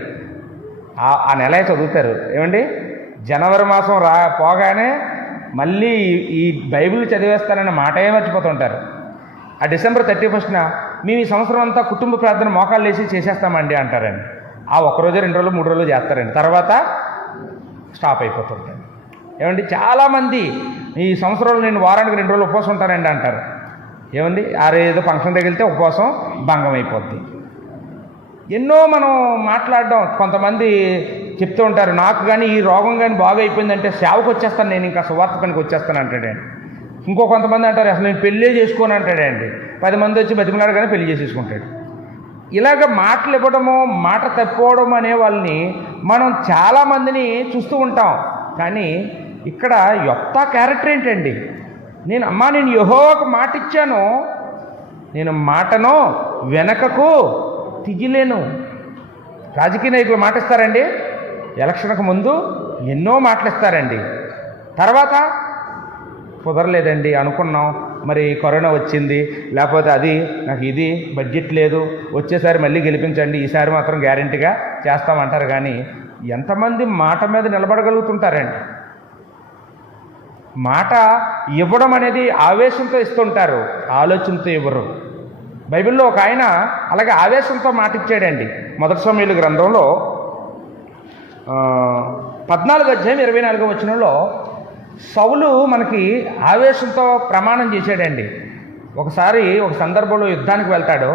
ఆ నెల చదువుతారు. జనవరి మాసం పోగానే మళ్ళీ ఈ బైబిల్ చదివేస్తానన్న మాటే మర్చిపోతుంటారు. ఆ డిసెంబర్ 31న మేము ఈ సంవత్సరం అంతా కుటుంబ ప్రార్థన మోకాళ్ళు వేసి చేసేస్తామండి అంటారండి. ఆ ఒక్కరోజు 2 రోజులు 3 రోజులు చేస్తారండి, తర్వాత స్టాప్ అయిపోతుంటారు. చాలామంది ఈ సంవత్సరంలో నేను వారానికి 2 రోజులు ఉపవాసం ఉంటానండి అంటారు. ఏదో ఫంక్షన్ తగిలితే ఉపవాసం భంగం అయిపోద్ది. ఎన్నో మనం మాట్లాడడం. కొంతమంది చెప్తూ ఉంటారు, నాకు కానీ ఈ రోగం కానీ బాగా అయిపోయిందంటే సేవకు వచ్చేస్తాను, నేను ఇంకా సువార్త పనికి వచ్చేస్తాను అంటాడండి. ఇంకో కొంతమంది అంటారు, అసలు నేను పెళ్ళే చేసుకోను అంటాడండి. 10 మంది వచ్చి బతిమలాడు కానీ పెళ్లి చేసేసుకుంటాడు. ఇలాగ మాటలు ఇవ్వడము, మాట తప్పుకోవడం అనే వాళ్ళని మనం చాలామందిని చూస్తూ ఉంటాం. కానీ ఇక్కడ యొప్తా క్యారెక్టర్ ఏంటండి? నేను యెహోవాకు మాట ఇచ్చాను, నేను మాటను వెనకకు తిగిలేను. రాజకీయ నాయకులు మాటిస్తారండి, ఎలక్షన్కు ముందు ఎన్నో మాటలు ఇస్తారండి, తర్వాత కుదరలేదండి అనుకున్నాం, మరి కరోనా వచ్చింది, లేకపోతే అది నాకు ఇది బడ్జెట్ లేదు, వచ్చేసారి మళ్ళీ గెలిపించండి, ఈసారి మాత్రం గ్యారెంటీగా చేస్తామంటారు. కానీ ఎంతమంది మాట మీద నిలబడగలుగుతుంటారండి? మాట ఇవ్వడం అనేది ఆవేశంతో ఇస్తుంటారు, ఆలోచనతో ఇవ్వరు. బైబిల్లో ఒక ఆయన అలాగే ఆవేశంతో మాట ఇచ్చాడండి. 1 సమూయేలు గ్రంథంలో 14:24 సౌలు మనకి ఆవేశంతో ప్రమాణం చేశాడండి. ఒకసారి ఒక సందర్భంలో యుద్ధానికి వెళ్తాడు.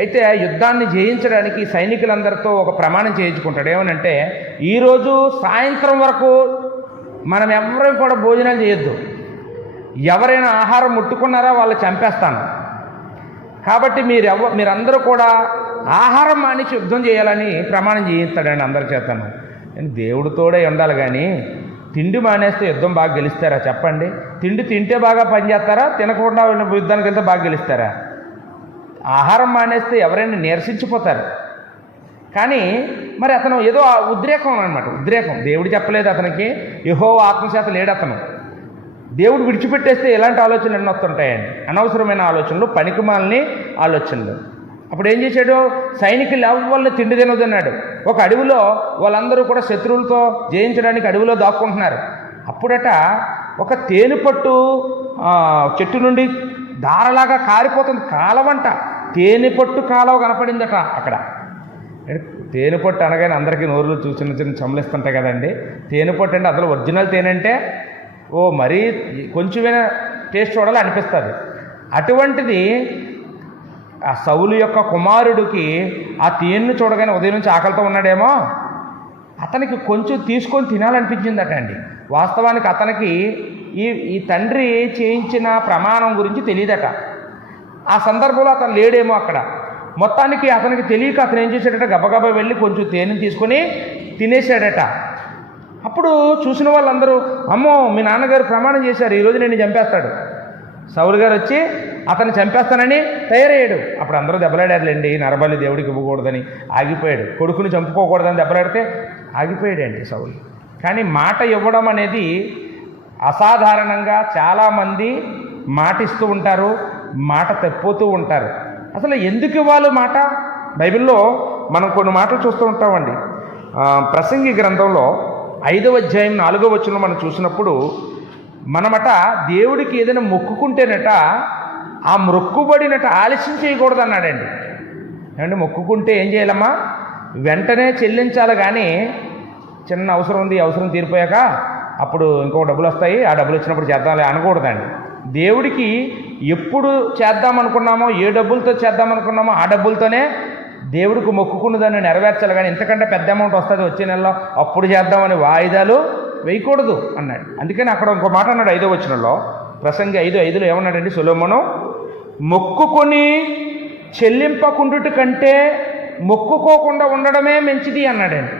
అయితే యుద్ధాన్ని జయించడానికి సైనికులందరితో ఒక ప్రమాణం చేయించుకుంటాడు. ఏమనంటే, ఈరోజు సాయంత్రం వరకు మనం ఎవరైనా కూడా భోజనాలు చేయొద్దు, ఎవరైనా ఆహారం ముట్టుకున్నారా వాళ్ళు చంపేస్తాను, కాబట్టి మీరందరూ కూడా ఆహారం మానేసి యుద్ధం చేయాలని ప్రమాణం చేయిస్తాడండి అందరి చేతను. దేవుడితోడే ఉండాలి, కానీ తిండి మానేస్తే యుద్ధం బాగా గెలుస్తారా చెప్పండి? తిండి తింటే బాగా పనిచేస్తారా, తినకుండా యుద్ధానికి వెళ్తే బాగా గెలుస్తారా? ఆహారం మానేస్తే ఎవరైనా నీరసించిపోతారు. కానీ మరి అతను ఏదో ఉద్రేకం అనమాట, ఉద్రేకం. దేవుడు చెప్పలేదు అతనికి, యెహోవా ఆత్మచేత లేడు అతను. దేవుడు విడిచిపెట్టేస్తే ఎలాంటి ఆలోచనలు ఎన్నో వస్తుంటాయండి, అనవసరమైన ఆలోచనలు, పనికిమాలని ఆలోచనలు. అప్పుడు ఏం చేశాడు? సైనికులు ఎవరిని తిండి తినొద్దన్నాడు. ఒక అడవిలో వాళ్ళందరూ కూడా శత్రువులతో జయించడానికి అడవిలో దాక్కుంటున్నారు. అప్పుడట ఒక తేనెపట్టు చెట్టు నుండి దారలాగా కారిపోతుంది, కాలవంట. తేనెపట్టు కాలువ కనపడిందట అక్కడ. తేనెపట్టు అనగానే అందరికీ నోరులు చిన్న చిన్న చమలిస్తుంటాయి కదండి. తేనెపట్టు అంటే అసలు ఒరిజినల్ తేనె అంటే మరీ కొంచెమైనా టేస్ట్ చూడాలి అనిపిస్తుంది. అటువంటిది ఆ సౌలు యొక్క కుమారుడికి ఆ తేనెను చూడగానే ఉదయం నుంచి ఆకలితో ఉన్నాడేమో, అతనికి కొంచెం తీసుకొని తినాలనిపించిందట అండి. వాస్తవానికి అతనికి ఈ తండ్రి చేయించిన ప్రమాణం గురించి తెలియదట. ఆ సందర్భంలో అతను లేడేమో అక్కడ. మొత్తానికి అతనికి తెలియక అతను ఏం చేశాడట, గబగబా వెళ్ళి కొంచెం తేనెని తీసుకొని తినేశాడట. అప్పుడు చూసిన వాళ్ళందరూ, అమ్మో మీ నాన్నగారు ప్రమాణం చేశారు, ఈరోజు నేను చంపేస్తాడు. సౌలు గారు వచ్చి అతన్ని చంపేస్తానని తయారయ్యాడు. అప్పుడు అందరూ దెబ్బలాడారులేండి, నరబలి దేవుడికి ఇవ్వకూడదని ఆగిపోయాడు. కొడుకుని చంపుకోకూడదని దెబ్బలాడితే ఆగిపోయాడండి సౌలు. కానీ మాట ఇవ్వడం అనేది అసాధారణంగా చాలామంది మాటిస్తూ ఉంటారు, మాట తప్పిపోతూ ఉంటారు. అసలు ఎందుకు ఇవ్వాలి మాట? బైబిల్లో మనం కొన్ని మాటలు చూస్తూ ఉంటామండి. ప్రసంగి గ్రంథంలో 5వ అధ్యాయం 4వ వచనంలో మనం చూసినప్పుడు, మనమట దేవుడికి ఏదైనా మొక్కుకుంటేనట ఆ మొక్కుబడినట ఆలస్యం చేయకూడదు అన్నాడండి. ఏమంటే మొక్కుకుంటే ఏం చేయాలమ్మా? వెంటనే చెల్లించాలి, కానీ చిన్న అవసరం ఉంది, అవసరం తీరిపోయాక అప్పుడు ఇంకో డబ్బులు వస్తాయి, ఆ డబ్బులు వచ్చినప్పుడు చేద్దాంలే అనకూడదండి. దేవుడికి ఎప్పుడు చేద్దామనుకున్నామో, ఏ డబ్బులతో చేద్దామనుకున్నామో ఆ డబ్బులతోనే దేవుడికి మొక్కుకున్నదాన్ని నెరవేర్చాలి. కానీ ఇంతకంటే పెద్ద అమౌంట్ వస్తుంది వచ్చే నెలలో అప్పుడు చేద్దామని వాయిదాలు వేయకూడదు అన్నాడు. అందుకని అక్కడ ఇంకో మాట అన్నాడు 5వ వచనంలో, ప్రసంగి 5:5 ఏమన్నాడండి సొలొమోను? మొక్కుకొని చెల్లింపకుండుట కంటే మొక్కుకోకుండా ఉండడమే మంచిది అన్నాడండి.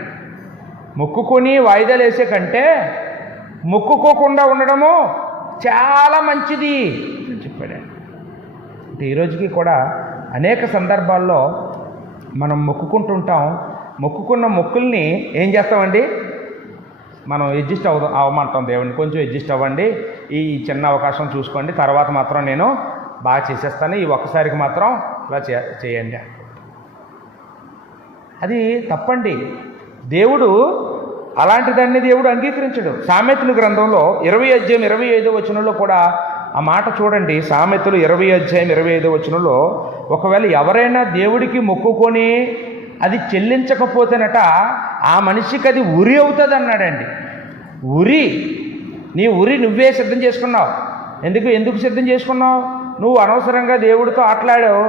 మొక్కుకొని వాయిదాలు వేసే కంటే మొక్కుకోకుండా ఉండడము చాలా మంచిది అని చెప్పాడండి. అంటే ఈరోజుకి కూడా అనేక సందర్భాల్లో మనం మొక్కుకుంటుంటాం. మొక్కుకున్న మొక్కుల్ని ఏం చేస్తామండి, మనం అడ్జస్ట్ అవ్వమంటాం దేవుడిని, కొంచెం అడ్జస్ట్ అవ్వండి, ఈ చిన్న అవకాశం చూసుకోండి, తర్వాత మాత్రం నేను బాగా చేసేస్తాను, ఈ ఒక్కసారికి మాత్రం ఇలా చేయండి. అది తప్పండి. దేవుడు అలాంటి దాన్ని దేవుడు అంగీకరించడు. సామెతలు గ్రంథంలో 20:25 కూడా ఆ మాట చూడండి. సామెతలు 20:25 ఒకవేళ ఎవరైనా దేవుడికి మొక్కుకొని అది చెల్లించకపోతేనట ఆ మనిషికి అది ఉరి అవుతుంది అన్నాడండి. ఉరి, నీ ఉరి నువ్వే సిద్ధం చేసుకున్నావు. ఎందుకు సిద్ధం చేసుకున్నావు? నువ్వు అనవసరంగా దేవుడితో ఆటలాడావు,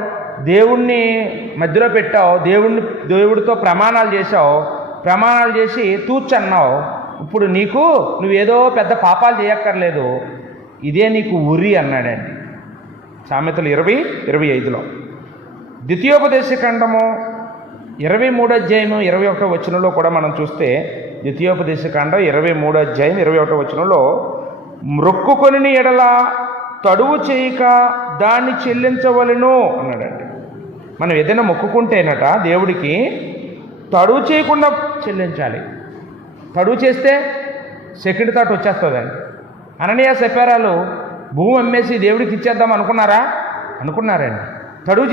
దేవుణ్ణి మధ్యలో పెట్టావు, దేవుడితో ప్రమాణాలు చేసావు, ప్రమాణాలు చేసి తూచన్నావు. ఇప్పుడు నువ్వేదో పెద్ద పాపాలు చేయక్కర్లేదు, ఇదే నీకు ఉరి అన్నాడండి. సామెతలు 20:25 ద్వితీయోపదేశకాండము 23:21 కూడా మనం చూస్తే, ద్వితీయోపదేశకాండం 23:21 మ్రొక్కుకొని ఎడల తడువు చేయక దాన్ని చెల్లించవలెను అన్నాడండి. మనం ఏదైనా మొక్కుకుంటేనట దేవుడికి తడువు చేయకుండా చెల్లించాలి. తడువు చేస్తే సెకండ్ థాట్ వచ్చేస్తుందండి. అననీయ సఫేరాలు భూమి అమ్మేసి దేవుడికి ఇచ్చేద్దాం అనుకున్నారండి. తడువు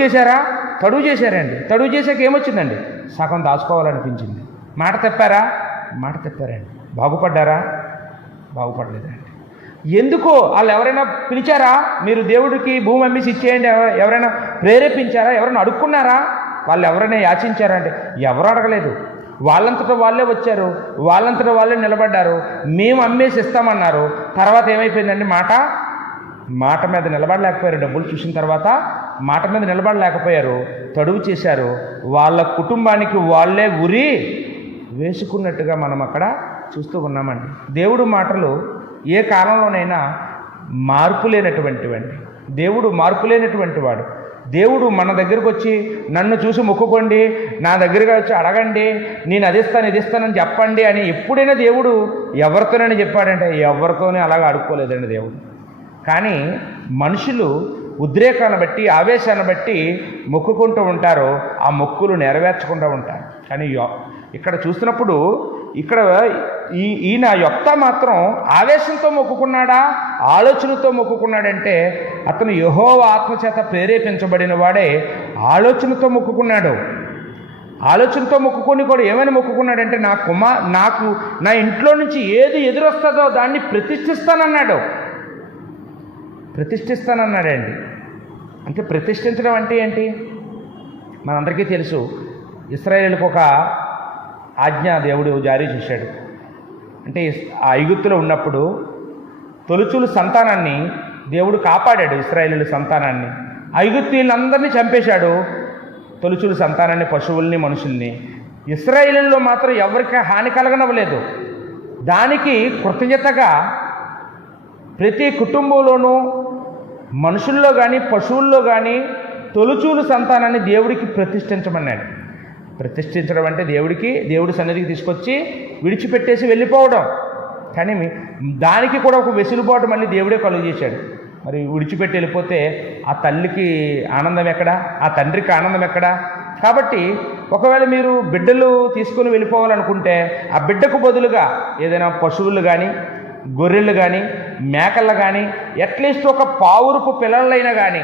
చేశారండి. తడువు చేశాక ఏమొచ్చిందండి? సగం దాచుకోవాలనిపించింది. మాట తప్పారండి. బాగుపడలేదండి. ఎందుకో వాళ్ళు ఎవరైనా పిలిచారా? మీరు దేవుడికి భూమి అమ్మేసి ఇచ్చేయండి ఎవరైనా ప్రేరేపించారా? ఎవరైనా అడుక్కున్నారా? వాళ్ళు ఎవరైనా యాచించారా అంటే ఎవరు అడగలేదు. వాళ్ళంతటా వాళ్ళే వచ్చారు, వాళ్ళంతటా వాళ్ళే నిలబడ్డారు. మేము అమ్మేసి ఇస్తామన్నారు. తర్వాత ఏమైపోయిందండి? మాట మీద నిలబడలేకపోయారు. డబ్బులు చూసిన తర్వాత మాట మీద నిలబడలేకపోయారు, తడువు చేశారు. వాళ్ళ కుటుంబానికి వాళ్ళే ఉరి వేసుకున్నట్టుగా మనం అక్కడ చూస్తూ ఉన్నామండి. దేవుడు మాటలు ఏ కాలంలోనైనా మార్పు లేనటువంటివండి. దేవుడు మార్పు లేనటువంటి వాడు. దేవుడు మన దగ్గరకు వచ్చి నన్ను చూసి మొక్కుకోండి, నా దగ్గరగా వచ్చి అడగండి, నేను అది ఇస్తానని చెప్పండి అని ఎప్పుడైనా దేవుడు ఎవరితోనని చెప్పాడంటే ఎవరితోనే అలాగా అడుక్కోలేదండి దేవుడు. కానీ మనుషులు ఉద్రేకాన్ని బట్టి, ఆవేశాన్ని బట్టి మొక్కుకుంటూ ఉంటారు, ఆ మొక్కులు నెరవేర్చకుండా ఉంటారు. కానీ ఇక్కడ చూస్తున్నప్పుడు ఈయన యొప్తా మాత్రం ఆవేశంతో మొక్కుకున్నాడా, ఆలోచనతో మొక్కుకున్నాడంటే అతను యెహోవా ఆత్మచేత ప్రేరేపించబడిన వాడే ఆలోచనతో మొక్కుకున్నాడు. ఆలోచనతో మొక్కుకొని కూడా ఏమైనా మొక్కుకున్నాడంటే నాకు నా ఇంట్లో నుంచి ఏది ఎదురొస్తుందో దాన్ని ప్రతిష్ఠిస్తానన్నాడండి. అంటే ప్రతిష్ఠించడం అంటే ఏంటి? మనందరికీ తెలుసు. ఇశ్రాయేలుకు ఒక ఆజ్ఞ దేవుడు జారీ చేశాడు. అంటే ఆ ఐగుప్తులో ఉన్నప్పుడు తొలుచూలు సంతానాన్ని దేవుడు కాపాడాడు. ఇశ్రాయేలు సంతానాన్ని ఐగుప్తీయులందరినీ చంపేశాడు. తొలుచూలు సంతానాన్ని, పశువుల్ని, మనుషుల్ని. ఇశ్రాయేలులో మాత్రం ఎవరికి హాని కలగనవ్వలేదు. దానికి కృతజ్ఞతగా ప్రతి కుటుంబంలోనూ మనుషుల్లో కానీ పశువుల్లో కానీ తొలుచూలు సంతానాన్ని దేవుడికి ప్రతిష్ఠించమన్నాడు. ప్రతిష్ఠించడం అంటే దేవుడి సన్నిధికి తీసుకొచ్చి విడిచిపెట్టేసి వెళ్ళిపోవడం. కానీ దానికి కూడా ఒక వెసులుబాటు మళ్ళీ దేవుడే కలుగు చేశాడు. మరి విడిచిపెట్టి వెళ్ళిపోతే ఆ తల్లికి ఆనందం ఎక్కడా? ఆ తండ్రికి ఆనందం ఎక్కడా? కాబట్టి ఒకవేళ మీరు బిడ్డలు తీసుకుని వెళ్ళిపోవాలనుకుంటే ఆ బిడ్డకు బదులుగా ఏదైనా పశువులు కానీ, గొర్రెలు కానీ, మేకలు కానీ, అట్లీస్ట్ ఒక పావురుపు పిల్లలైనా కానీ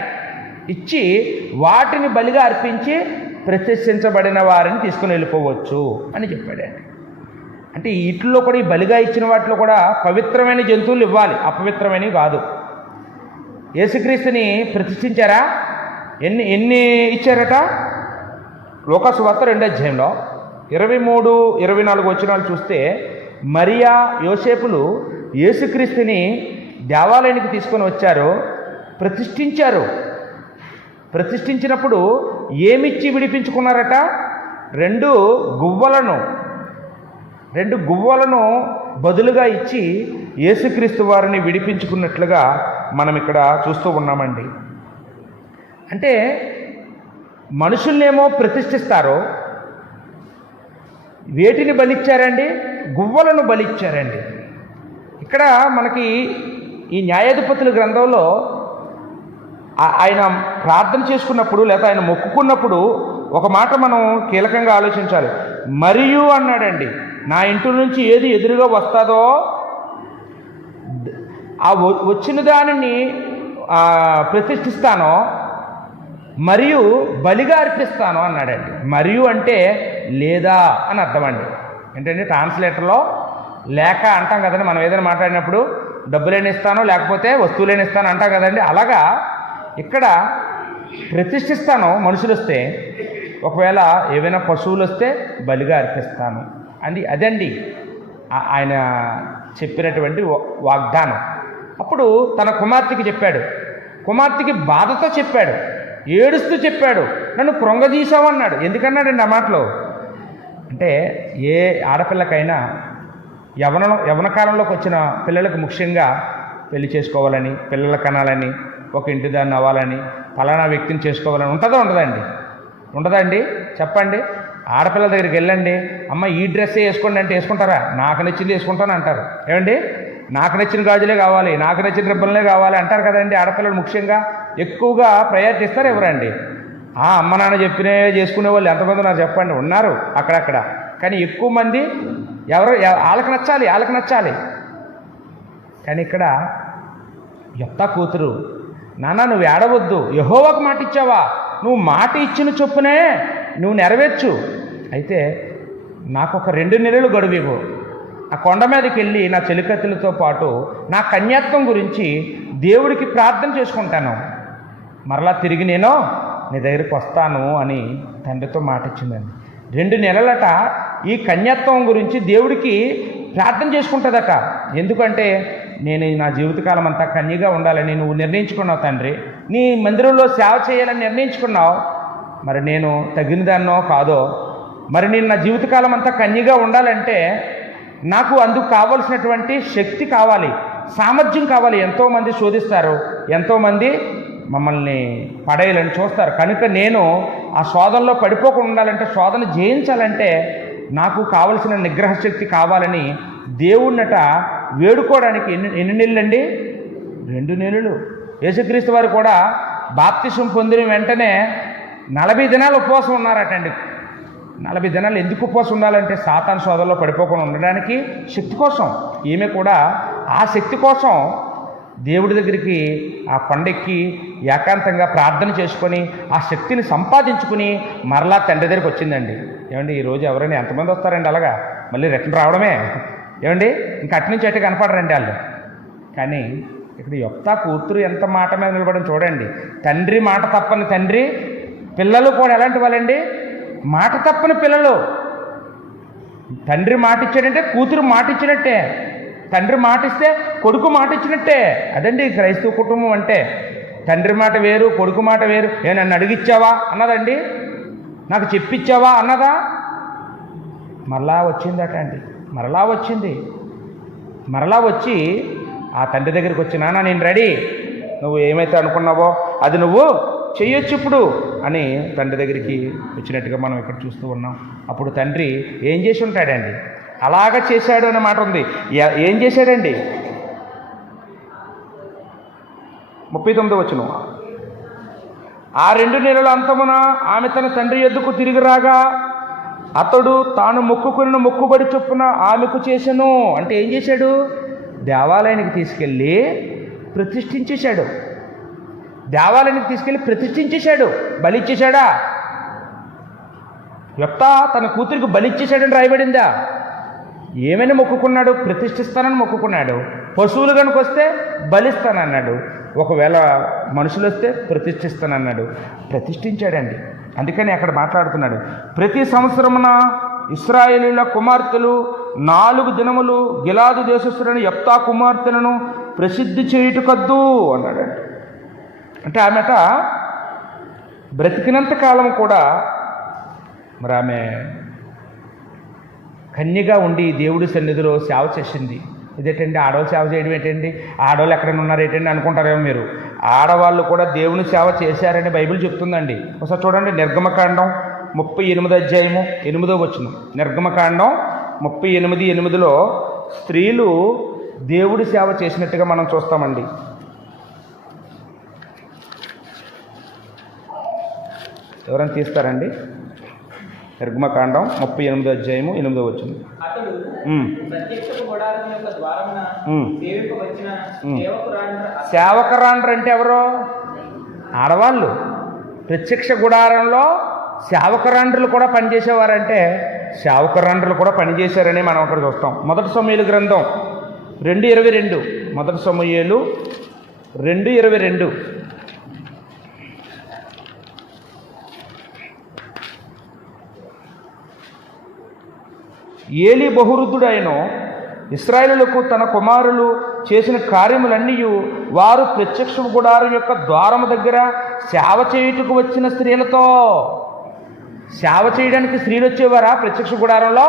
ఇచ్చి వాటిని బలిగా అర్పించి ప్రతిష్ఠించబడిన వారిని తీసుకుని వెళ్ళిపోవచ్చు అని చెప్పాడండి. అంటే వీటిల్లో కూడా, ఈ బలిగా ఇచ్చిన వాటిలో కూడా పవిత్రమైన జంతువులు ఇవ్వాలి, అపవిత్రమైనవి కాదు. యేసుక్రీస్తుని ప్రతిష్ఠించారా? ఎన్ని ఇచ్చారట? లూకాసు వార్త 2వ 23-24 చూస్తే మరియా, యోసేపులు యేసుక్రీస్తుని దేవాలయానికి తీసుకొని వచ్చారు, ప్రతిష్ఠించినప్పుడు ఏమిచ్చి విడిపించుకున్నారట? 2 గువ్వలను బదులుగా ఇచ్చి యేసుక్రీస్తు వారిని విడిపించుకున్నట్లుగా మనం ఇక్కడ చూస్తూ ఉన్నామండి. అంటే మనుషుల్నేమో ప్రతిష్ఠిస్తారో, వేటిని బలిచ్చారండి? గువ్వలను బలిచ్చారండి. ఇక్కడ మనకి ఈ న్యాయాధిపతుల గ్రంథంలో ఆయన ప్రార్థన చేసుకున్నప్పుడు లేదా ఆయన మొక్కుకున్నప్పుడు ఒక మాట మనం కీలకంగా ఆలోచించాలి. మరియు అన్నాడండి, నా ఇంటి నుంచి ఏది ఎదురుగా వస్తుందో ఆ వచ్చిన దానిని ప్రతిష్ఠిస్తానో మరియు బలిగా అర్పిస్తాను అన్నాడండి. మరియు అంటే లేదా అని అర్థమండి. ఏంటంటే ట్రాన్స్లేటర్లో లేక అంటాం కదండి, మనం ఏదైనా మాట్లాడినప్పుడు డబ్బులేని ఇస్తాను లేకపోతే వస్తువులేని ఇస్తాను అంటాం కదండి. అలాగా ఇక్కడ ప్రతిష్ఠిస్తాను మనుషులు వస్తే, ఒకవేళ ఏవైనా పశువులు వస్తే బలిగా అర్పిస్తాను అండి. అదండి ఆయన చెప్పినటువంటి వాగ్దానం. అప్పుడు తన కుమార్తెకి చెప్పాడు, కుమార్తెకి బాధతో చెప్పాడు, ఏడుస్తూ చెప్పాడు, నన్ను కృంగదీశావు అన్నాడు. ఎందుకన్నాడండి ఆ మాటలో? అంటే ఏ ఆడపిల్లకైనా యవన కాలంలోకి వచ్చిన పిల్లలకు ముఖ్యంగా పెళ్లి చేసుకోవాలని, పిల్లలు కనాలని, ఒక ఇంటి దాన్ని అవ్వాలని, ఫలానా వ్యక్తిని చేసుకోవాలని ఉంటుందా ఉండదండి? ఉండదండి? చెప్పండి. ఆడపిల్లల దగ్గరికి వెళ్ళండి, అమ్మ ఈ డ్రెస్సే వేసుకోండి అంటే వేసుకుంటారా? నాకు నచ్చింది వేసుకుంటాను అంటారు. ఏమండి, నాకు నచ్చిన గాజులే కావాలి, నాకు నచ్చిన రిబ్బన్లే కావాలి అంటారు కదండి. ఆడపిల్లలు ముఖ్యంగా ఎక్కువగా ప్రయారిటీ ఇస్తారు ఎవరండి? అమ్మ నాన్న చెప్పినవే చేసుకునే వాళ్ళు ఎంతమంది నాకు చెప్పండి, ఉన్నారు అక్కడక్కడ. కానీ ఎక్కువ మంది వాళ్ళకి నచ్చాలి. కానీ ఇక్కడ యెఫ్తా కూతురు, నాన్న నువ్వు ఏడవద్దు, యెహోవాకు మాట ఇచ్చావా, నువ్వు మాట ఇచ్చిన చొప్పునే నువ్వు నెరవేర్చు, అయితే నాకు ఒక 2 నెలలు గడువు, ఆ కొండ మీదకి వెళ్ళి నా చెలికత్తెలతో పాటు నా కన్యాత్వం గురించి దేవుడికి ప్రార్థన చేసుకుంటాను, మరలా తిరిగి నేను నీ దగ్గరికి వస్తాను అని తండ్రితో మాట ఇచ్చిందండి. 2 నెలలట ఈ కన్యాత్వం గురించి దేవుడికి ప్రార్థన చేసుకుంటుందట. ఎందుకంటే నేను నా జీవితకాలం అంతా కన్యగా ఉండాలని నువ్వు నిర్ణయించుకున్నావు తండ్రి, నీ మందిరంలో సేవ చేయాలని నిర్ణయించుకున్నావు, మరి నేను తగినదాన్నో కాదో, మరి నేను నా జీవితకాలం అంతా కన్యగా ఉండాలంటే నాకు అందుకు కావలసినటువంటి శక్తి కావాలి, సామర్థ్యం కావాలి. ఎంతోమంది శోధిస్తారు, ఎంతోమంది మమ్మల్ని పడేయాలని చూస్తారు. కనుక నేను ఆ శోధనలో పడిపోకుండా ఉండాలంటే, శోధన జయించాలంటే నాకు కావలసిన నిగ్రహ శక్తి కావాలని దేవుణ్ణట వేడుకోవడానికి ఎన్ని నెలలండి? 2 నెలలు. యేసుక్రీస్తు వారు కూడా బాప్తిసం పొందిన వెంటనే 40 దినాలు ఉపవాసం ఉన్నారటండి. 40 దినాలు ఎందుకు ఉపవాసం ఉండాలంటే సాతాను శోధనలో పడిపోకుండా ఉండడానికి, శక్తి కోసం. ఈమె కూడా ఆ శక్తి కోసం దేవుడి దగ్గరికి ఆ కొండెక్కి ఏకాంతంగా ప్రార్థన చేసుకొని ఆ శక్తిని సంపాదించుకుని మరలా తండ్రి దగ్గరికి వచ్చిందండి. ఏమండి, ఈరోజు ఎవరైనా ఎంతమంది వస్తారండి అలాగా? మళ్ళీ రిటర్న్ రావడమే. ఏమండి, ఇంకా అట్నుంచి అటు కనపడరండి వాళ్ళు. కానీ ఇక్కడ యెఫ్తా కూతురు ఎంత మాట మీద నిలబడని చూడండి. తండ్రి మాట తప్పని తండ్రి, పిల్లలు కూడా ఎలాంటి వాళ్ళండి? మాట తప్పని పిల్లలు. తండ్రి మాట ఇచ్చాడంటే కూతురు మాట ఇచ్చినట్టే, తండ్రి మాట ఇస్తే కొడుకు మాట ఇచ్చినట్టే. అదండి క్రైస్తవ కుటుంబం అంటే. తండ్రి మాట వేరు, కొడుకు మాట వేరు. నన్ను అడిగిచ్చావా అన్నదండి, నాకు చెప్పిచ్చావా అన్నదా? మరలా వచ్చిందట అండి, మరలా వచ్చి ఆ తండ్రి దగ్గరికి వచ్చి, నాన్న నేను రెడీ, నువ్వు ఏమైతే అనుకున్నావో అది నువ్వు చెయ్యొచ్చు ఇప్పుడు అని తండ్రి దగ్గరికి వచ్చినట్టుగా మనం ఇక్కడ చూస్తూ ఉన్నాం. అప్పుడు తండ్రి ఏం చేసి ఉంటాడండి? అలాగ చేశాడు అనే మాట ఉంది. ఏం చేశాడండి? 39వ వచనం. ఆ 2 నెలల అంతమున ఆమె తన తండ్రి యొద్దకు తిరిగి రాగా అతడు తాను మొక్కుకున్న మొక్కుబడి చొప్పున ఆమెకు చేసెను. అంటే ఏం చేశాడు? దేవాలయానికి తీసుకెళ్ళి ప్రతిష్ఠించేశాడు. బలి ఇచ్చేశాడా? యెఫ్తా తన కూతురికి బలి ఇచ్చేశాడని రాయబడిందా? ఏమైనా మొక్కుకున్నాడు? ప్రతిష్ఠిస్తానని మొక్కుకున్నాడు. పశువులు కనుక వస్తే బలిస్తానన్నాడు. ఒకవేళ మనుషులు వస్తే ప్రతిష్ఠిస్తానన్నాడు. ప్రతిష్ఠించాడండి. అందుకని అక్కడ మాట్లాడుతున్నాడు, ప్రతి సంవత్సరమున ఇశ్రాయేలీయుల కుమార్తెలు 4 దినములు గిలాదు దేశస్థుడైన యెఫ్తా కుమార్తెలను ప్రసిద్ధి చేయుటకద్దు అన్నాడండి. అంటే ఆమెట బ్రతికినంత కాలం కూడా మరి ఆమె కన్యగా ఉండి దేవుడి సన్నిధిలో సేవ చేసింది. ఇదేంటండి ఆడవాళ్ళు సేవ చేయడం ఏంటండి, ఆడవాళ్ళు ఎక్కడైనా ఉన్నారు ఏంటండి అనుకుంటారేమో మీరు. ఆడవాళ్ళు కూడా దేవుని సేవ చేశారని బైబిల్ చెప్తుందండి. ఒకసారి చూడండి, నిర్గమకాండం 38 అధ్యాయము 8వ వచనం. నిర్గమకాండం 38:8లో స్త్రీలు దేవుడి సేవ చేసినట్టుగా మనం చూస్తామండి. ఎవరైనా తీస్తారండి? నిర్గమకాండం 38 అధ్యాయము 8వ వచనం. అతడు ప్రత్యక్షపు గుడారం యొక్క ద్వారమున సేవింపవచ్చిన సేవకురాండ్రు అంటే ఎవరు? ఆడవాళ్ళు. ప్రత్యక్ష గుడారంలో సేవకురాండ్రులు కూడా పనిచేసేవారంటే సేవకురాండ్రులు కూడా పనిచేశారని మనం అక్కడ చూస్తాం. మొదటి సమూయేలు గ్రంథం 2:22. మొదటి సమూయేలు 2:22. ఏలి బహువృద్ధుడైన ఇశ్రాయేలులకు తన కుమారులు చేసిన కార్యములన్నీ వారు ప్రత్యక్ష గుడారం యొక్క ద్వారము దగ్గర సేవ చేయుటకు వచ్చిన స్త్రీలతో. సేవ చేయడానికి స్త్రీలు వచ్చేవారా? ప్రత్యక్ష గుడారంలో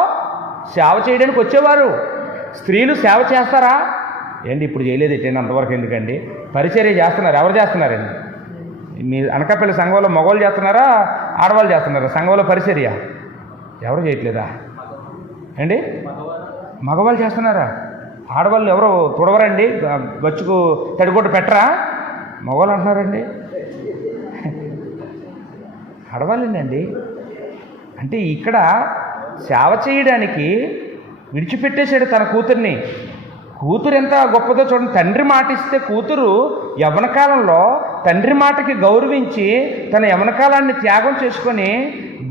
సేవ చేయడానికి వచ్చేవారు. స్త్రీలు సేవ చేస్తారా ఏంటి? ఇప్పుడు చేయలేదు ఏంటండి, అంతవరకు ఎందుకండి? పరిచర్య చేస్తున్నారు. ఎవరు చేస్తున్నారండి? మీ అనకాపల్లి సంఘంలో మగవాళ్ళు చేస్తున్నారా, ఆడవాళ్ళు చేస్తున్నారా? సంఘంలో పరిచర్య ఎవరు చేయట్లేదా అండి? మగవాళ్ళు చేస్తున్నారా? ఆడవాళ్ళు ఎవరు తుడవరండి, గచ్చుకు తడిగొట్టు పెట్టరా? మగవాళ్ళు అంటున్నారండి. ఆడవాళ్ళేనండి. అంటే ఇక్కడ సేవ చేయడానికి విడిచిపెట్టేశాడు తన కూతుర్ని. కూతురు ఎంత గొప్పదో చూడండి. తండ్రి మాట ఇస్తే కూతురు యవ్వన కాలంలో తండ్రి మాటకి గౌరవించి తన యవ్వన కాలాన్ని త్యాగం చేసుకొని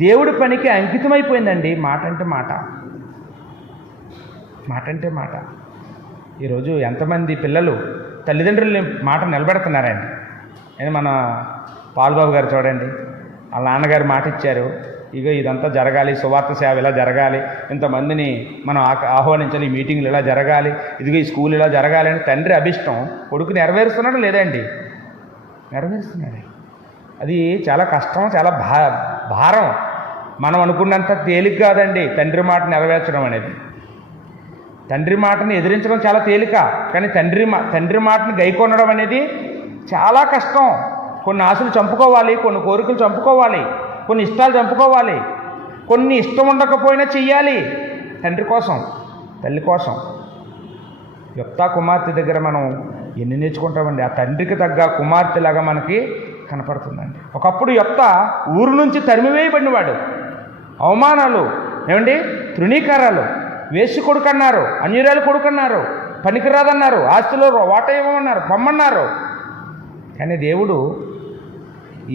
దేవుడి పనికి అంకితమైపోయిందండి. మాట అంటే మాట, మాట అంటే మాట. ఈరోజు ఎంతమంది పిల్లలు తల్లిదండ్రులని మాట నిలబెడుతున్నారండి. అని మన పాల్బాబు గారు చూడండి, వాళ్ళ నాన్నగారు మాట ఇచ్చారు, ఇక ఇదంతా జరగాలి, సువార్త సేవ ఇలా జరగాలి, ఇంతమందిని మనం ఆహ్వానించాలి, ఈ మీటింగ్లు ఇలా జరగాలి, ఇదిగో ఈ స్కూల్ ఇలా జరగాలి అని తండ్రి అభిష్టం కొడుకు నెరవేరుస్తున్నాడు లేదండి? నెరవేరుస్తున్నాడు. అది చాలా కష్టం, చాలా భారం. మనం అనుకున్నంత తేలిక కాదండి తండ్రి మాట నెరవేర్చడం అనేది. తండ్రి మాటని ఎదిరించడం చాలా తేలిక, కానీ తండ్రి మాటని గైకొనడం అనేది చాలా కష్టం. కొన్ని ఆశలు చంపుకోవాలి, కొన్ని కోరికలు చంపుకోవాలి, కొన్ని ఇష్టాలు చంపుకోవాలి, కొన్ని ఇష్టం ఉండకపోయినా చెయ్యాలి తండ్రి కోసం, తల్లి కోసం. యెఫ్తా కుమార్తె దగ్గర మనం ఎన్ని నేర్చుకుంటామండి. ఆ తండ్రికి తగ్గ కుమార్తెలాగా మనకి కనపడుతుందండి. ఒకప్పుడు యెఫ్తా ఊరు నుంచి తరిమివేయబడినవాడు. అవమానాలు ఏమండి, తృణీకారాలు, వేసి కొడుకన్నారు, అన్యురాలు కొడుకన్నారు, పనికిరాదన్నారు, ఆస్తిలో వాట ఇవ్వమన్నారు, పొమ్మన్నారు. కానీ దేవుడు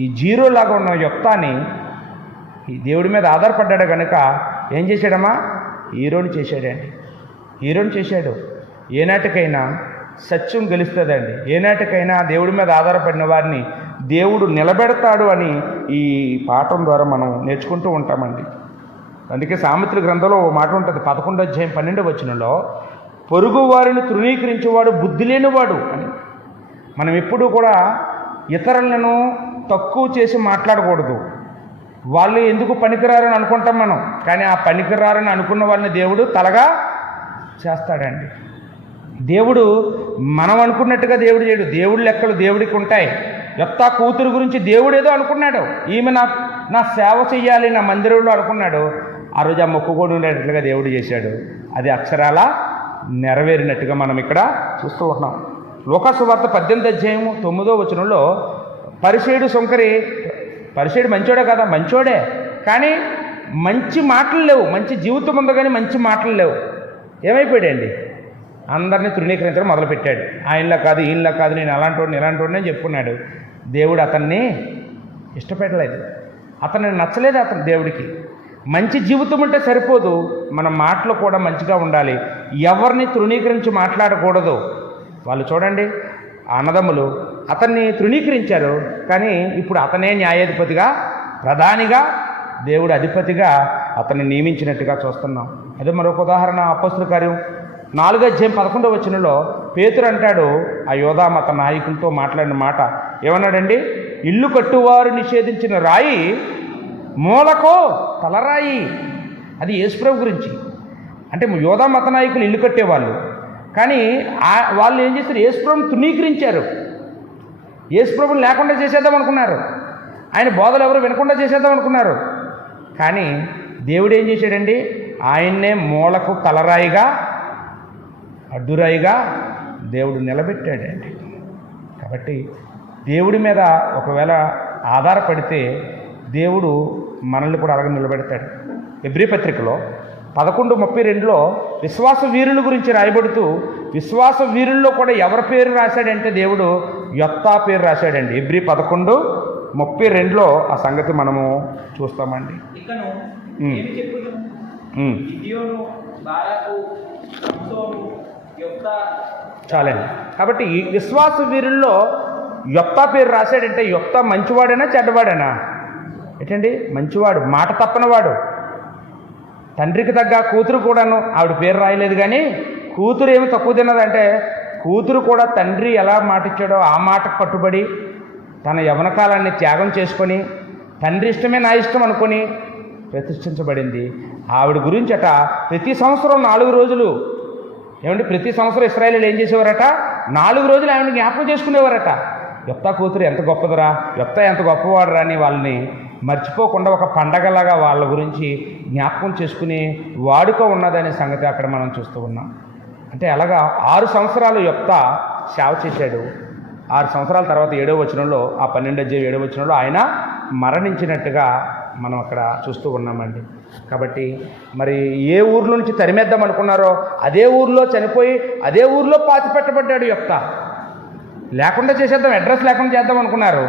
ఈ జీరోలాగా ఉన్న యెఫ్తాని ఈ దేవుడి మీద ఆధారపడ్డాడు కనుక ఏం చేశాడమ్మా? హీరోని చేశాడండి. హీరోని చేశాడు. ఏనాటికైనా సత్యం గెలుస్తుందండి. ఏనాటికైనా దేవుడి మీద ఆధారపడిన వారిని దేవుడు నిలబెడతాడు అని ఈ పాఠం ద్వారా మనం నేర్చుకుంటూ ఉంటామండి. అందుకే సామెతల గ్రంథంలో ఓ మాట ఉంటుంది, 11వ అధ్యాయం 12వ వచనంలో, పొరుగు వారిని తృణీకరించేవాడు బుద్ధి లేనివాడు అని. మనం ఎప్పుడూ కూడా ఇతరులను తక్కువ చేసి మాట్లాడకూడదు. వాళ్ళు ఎందుకు పనికిరారని అనుకుంటాం మనం, కానీ ఆ పనికిరారని అనుకున్న వాళ్ళని దేవుడు తలగా చేస్తాడండి. దేవుడు మనం అనుకున్నట్టుగా దేవుడు చేయడు. దేవుడి లెక్కలు దేవుడికి ఉంటాయి. యెఫ్తా కూతురు గురించి దేవుడు ఏదో అనుకున్నాడు, ఈమె నా సేవ చెయ్యాలి నా మందిరంలో అనుకున్నాడు. ఆ రోజు ఆ మొక్కుకోడు ఉండేటట్లుగా దేవుడు చేశాడు. అది అక్షరాల నెరవేరినట్టుగా మనం ఇక్కడ చూస్తూ ఉన్నాం. లూకాసు వార్త 18వ అధ్యాయం 9వ వచనంలో పరిసయ్యుడు సుంకరి, పరిసయ్యుడు మంచోడే కదా, మంచోడే, కానీ మంచి మాటలు లేవు. మంచి జీవితం ఉంది కానీ మంచి మాటలు లేవు. ఏమైపోయాడండి? అందరినీ తృణీకరించడం మొదలుపెట్టాడు. ఆయనలా కాదు, ఈయనలా కాదు, నేను అలాంటి ఇలాంటి అని చెప్పుకున్నాడు. దేవుడు అతన్ని ఇష్టపెట్టలేదు, అతన్ని నచ్చలేదు. అతను దేవుడికి మంచి జీవితం ఉంటే సరిపోదు, మన మాటలు కూడా మంచిగా ఉండాలి. ఎవరిని తృణీకరించి మాట్లాడకూడదు. వాళ్ళు చూడండి, అన్నదమ్ములు అతన్ని తృణీకరించారు, కానీ ఇప్పుడు అతనే న్యాయాధిపతిగా, ప్రధానిగా, దేవుడు అధిపతిగా అతన్ని నియమించినట్టుగా చూస్తున్నాం. అదే మరొక ఉదాహరణ, అపొస్తలుల కార్యం 4వ అధ్యాయం 11వ వచనంలో పేతురు అంటాడు, ఆ యోధా మత నాయకులతో మాట్లాడిన మాట ఏమన్నాడండి? ఇల్లు కట్టువారు నిషేధించిన రాయి మూలకో తలరాయి. అది యేసుప్రభు గురించి. అంటే యోధా మత నాయకులు ఇల్లు కట్టేవాళ్ళు. కానీ వాళ్ళు ఏం చేశారు, యేసుప్రభుని తృణీకరించారు. యేసుప్రభుని లేకుండా చేసేద్దాం అనుకున్నారు. ఆయన బోధలు ఎవరు వినకుండా చేసేద్దాం అనుకున్నారు. కానీ దేవుడు ఏం చేశాడండి, ఆయన్నే మూలకు తలరాయిగా అడ్డురాయిగా దేవుడు నిలబెట్టాడండి. కాబట్టి దేవుడి మీద ఒకవేళ ఆధారపడితే దేవుడు మనల్ని కూడా అలాగే నిలబెడతాడు. హెబ్రీ పత్రికలో 11:32లో విశ్వాస వీరుల గురించి రాయబడుతూ, విశ్వాస వీరుల్లో కూడా ఎవరి పేరు రాశాడంటే దేవుడు యొత్తా పేరు రాశాడండి. హెబ్రీ 11:32లో ఆ సంగతి మనము చూస్తామండి. ఇకను ఏమి చెప్పుదును? గిద్యోను, బారాకు, సంసోను, యొఫ్తా. చాలండి. కాబట్టి ఈ విశ్వాస వీరుల్లో యొప్తా పేరు రాశాడంటే యొప్తా మంచివాడేనా చెడ్డవాడేనా? ఏంటండి, మంచివాడు, మాట తప్పనివాడు. తండ్రికి తగ్గ కూతురు కూడాను ఆవిడ పేరు రాయలేదు. కానీ కూతురు ఏమి తక్కువ తిన్నదంటే, కూతురు కూడా తండ్రి ఎలా మాట ఇచ్చాడో ఆ మాటకు కట్టుబడి తన యవ్వన కాలాన్ని త్యాగం చేసుకొని తండ్రి ఇష్టమే నా ఇష్టం అనుకొని ప్రతిష్ఠించబడింది. ఆవిడ గురించట ప్రతి సంవత్సరం 4 రోజులు ఏమంటే ప్రతి సంవత్సరం ఇశ్రాయేలీయులు ఏం చేసేవారట, 4 రోజులు ఆవిడ జ్ఞాపకం చేసుకునేవారట. యొప్తా కూతురు ఎంత గొప్పదిరా, యొప్తా ఎంత గొప్పవాడురా అని వాళ్ళని మర్చిపోకుండా ఒక పండగలాగా వాళ్ళ గురించి జ్ఞాపకం చేసుకుని వాడుక ఉన్నదనే సంగతి అక్కడ మనం చూస్తూ ఉన్నాం. అంటే అలాగా 6 సంవత్సరాలు యొప్తా సేవ చేశాడు. 6 సంవత్సరాల తర్వాత 7వ వచనంలో, ఆ 12వ వచనంలో ఆయన మరణించినట్టుగా మనం అక్కడ చూస్తూ ఉన్నామండి. కాబట్టి మరి ఏ ఊర్లో నుంచి తరిమేద్దాం అనుకున్నారో అదే ఊర్లో చనిపోయి అదే ఊర్లో పాతిపెట్టబడ్డాడు యొప్తా. లేకుండా చేసేద్దాం, అడ్రస్ లేకుండా చేద్దాం అనుకున్నారు.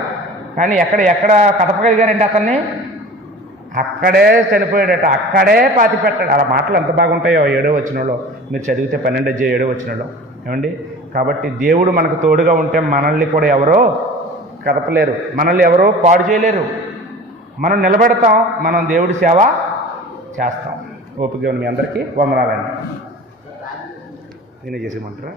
కానీ ఎక్కడ కదపగలిగారంటే అతన్ని అక్కడే చనిపోయాడట, అక్కడే పాతిపెట్టాడు. అలా మాటలు ఎంత బాగుంటాయో 7వ వచనంలో మీరు చదివితే 12వ వచనంలో. ఏమండి, కాబట్టి దేవుడు మనకు తోడుగా ఉంటే మనల్ని కూడా ఎవరో కదపలేరు, మనల్ని ఎవరో పాడు చేయలేరు. మనం నిలబెడతాం, మనం దేవుడి సేవ చేస్తాం. ఓపిక మీ అందరికీ వందనాలండి. నేనే చేసేయమంటారా?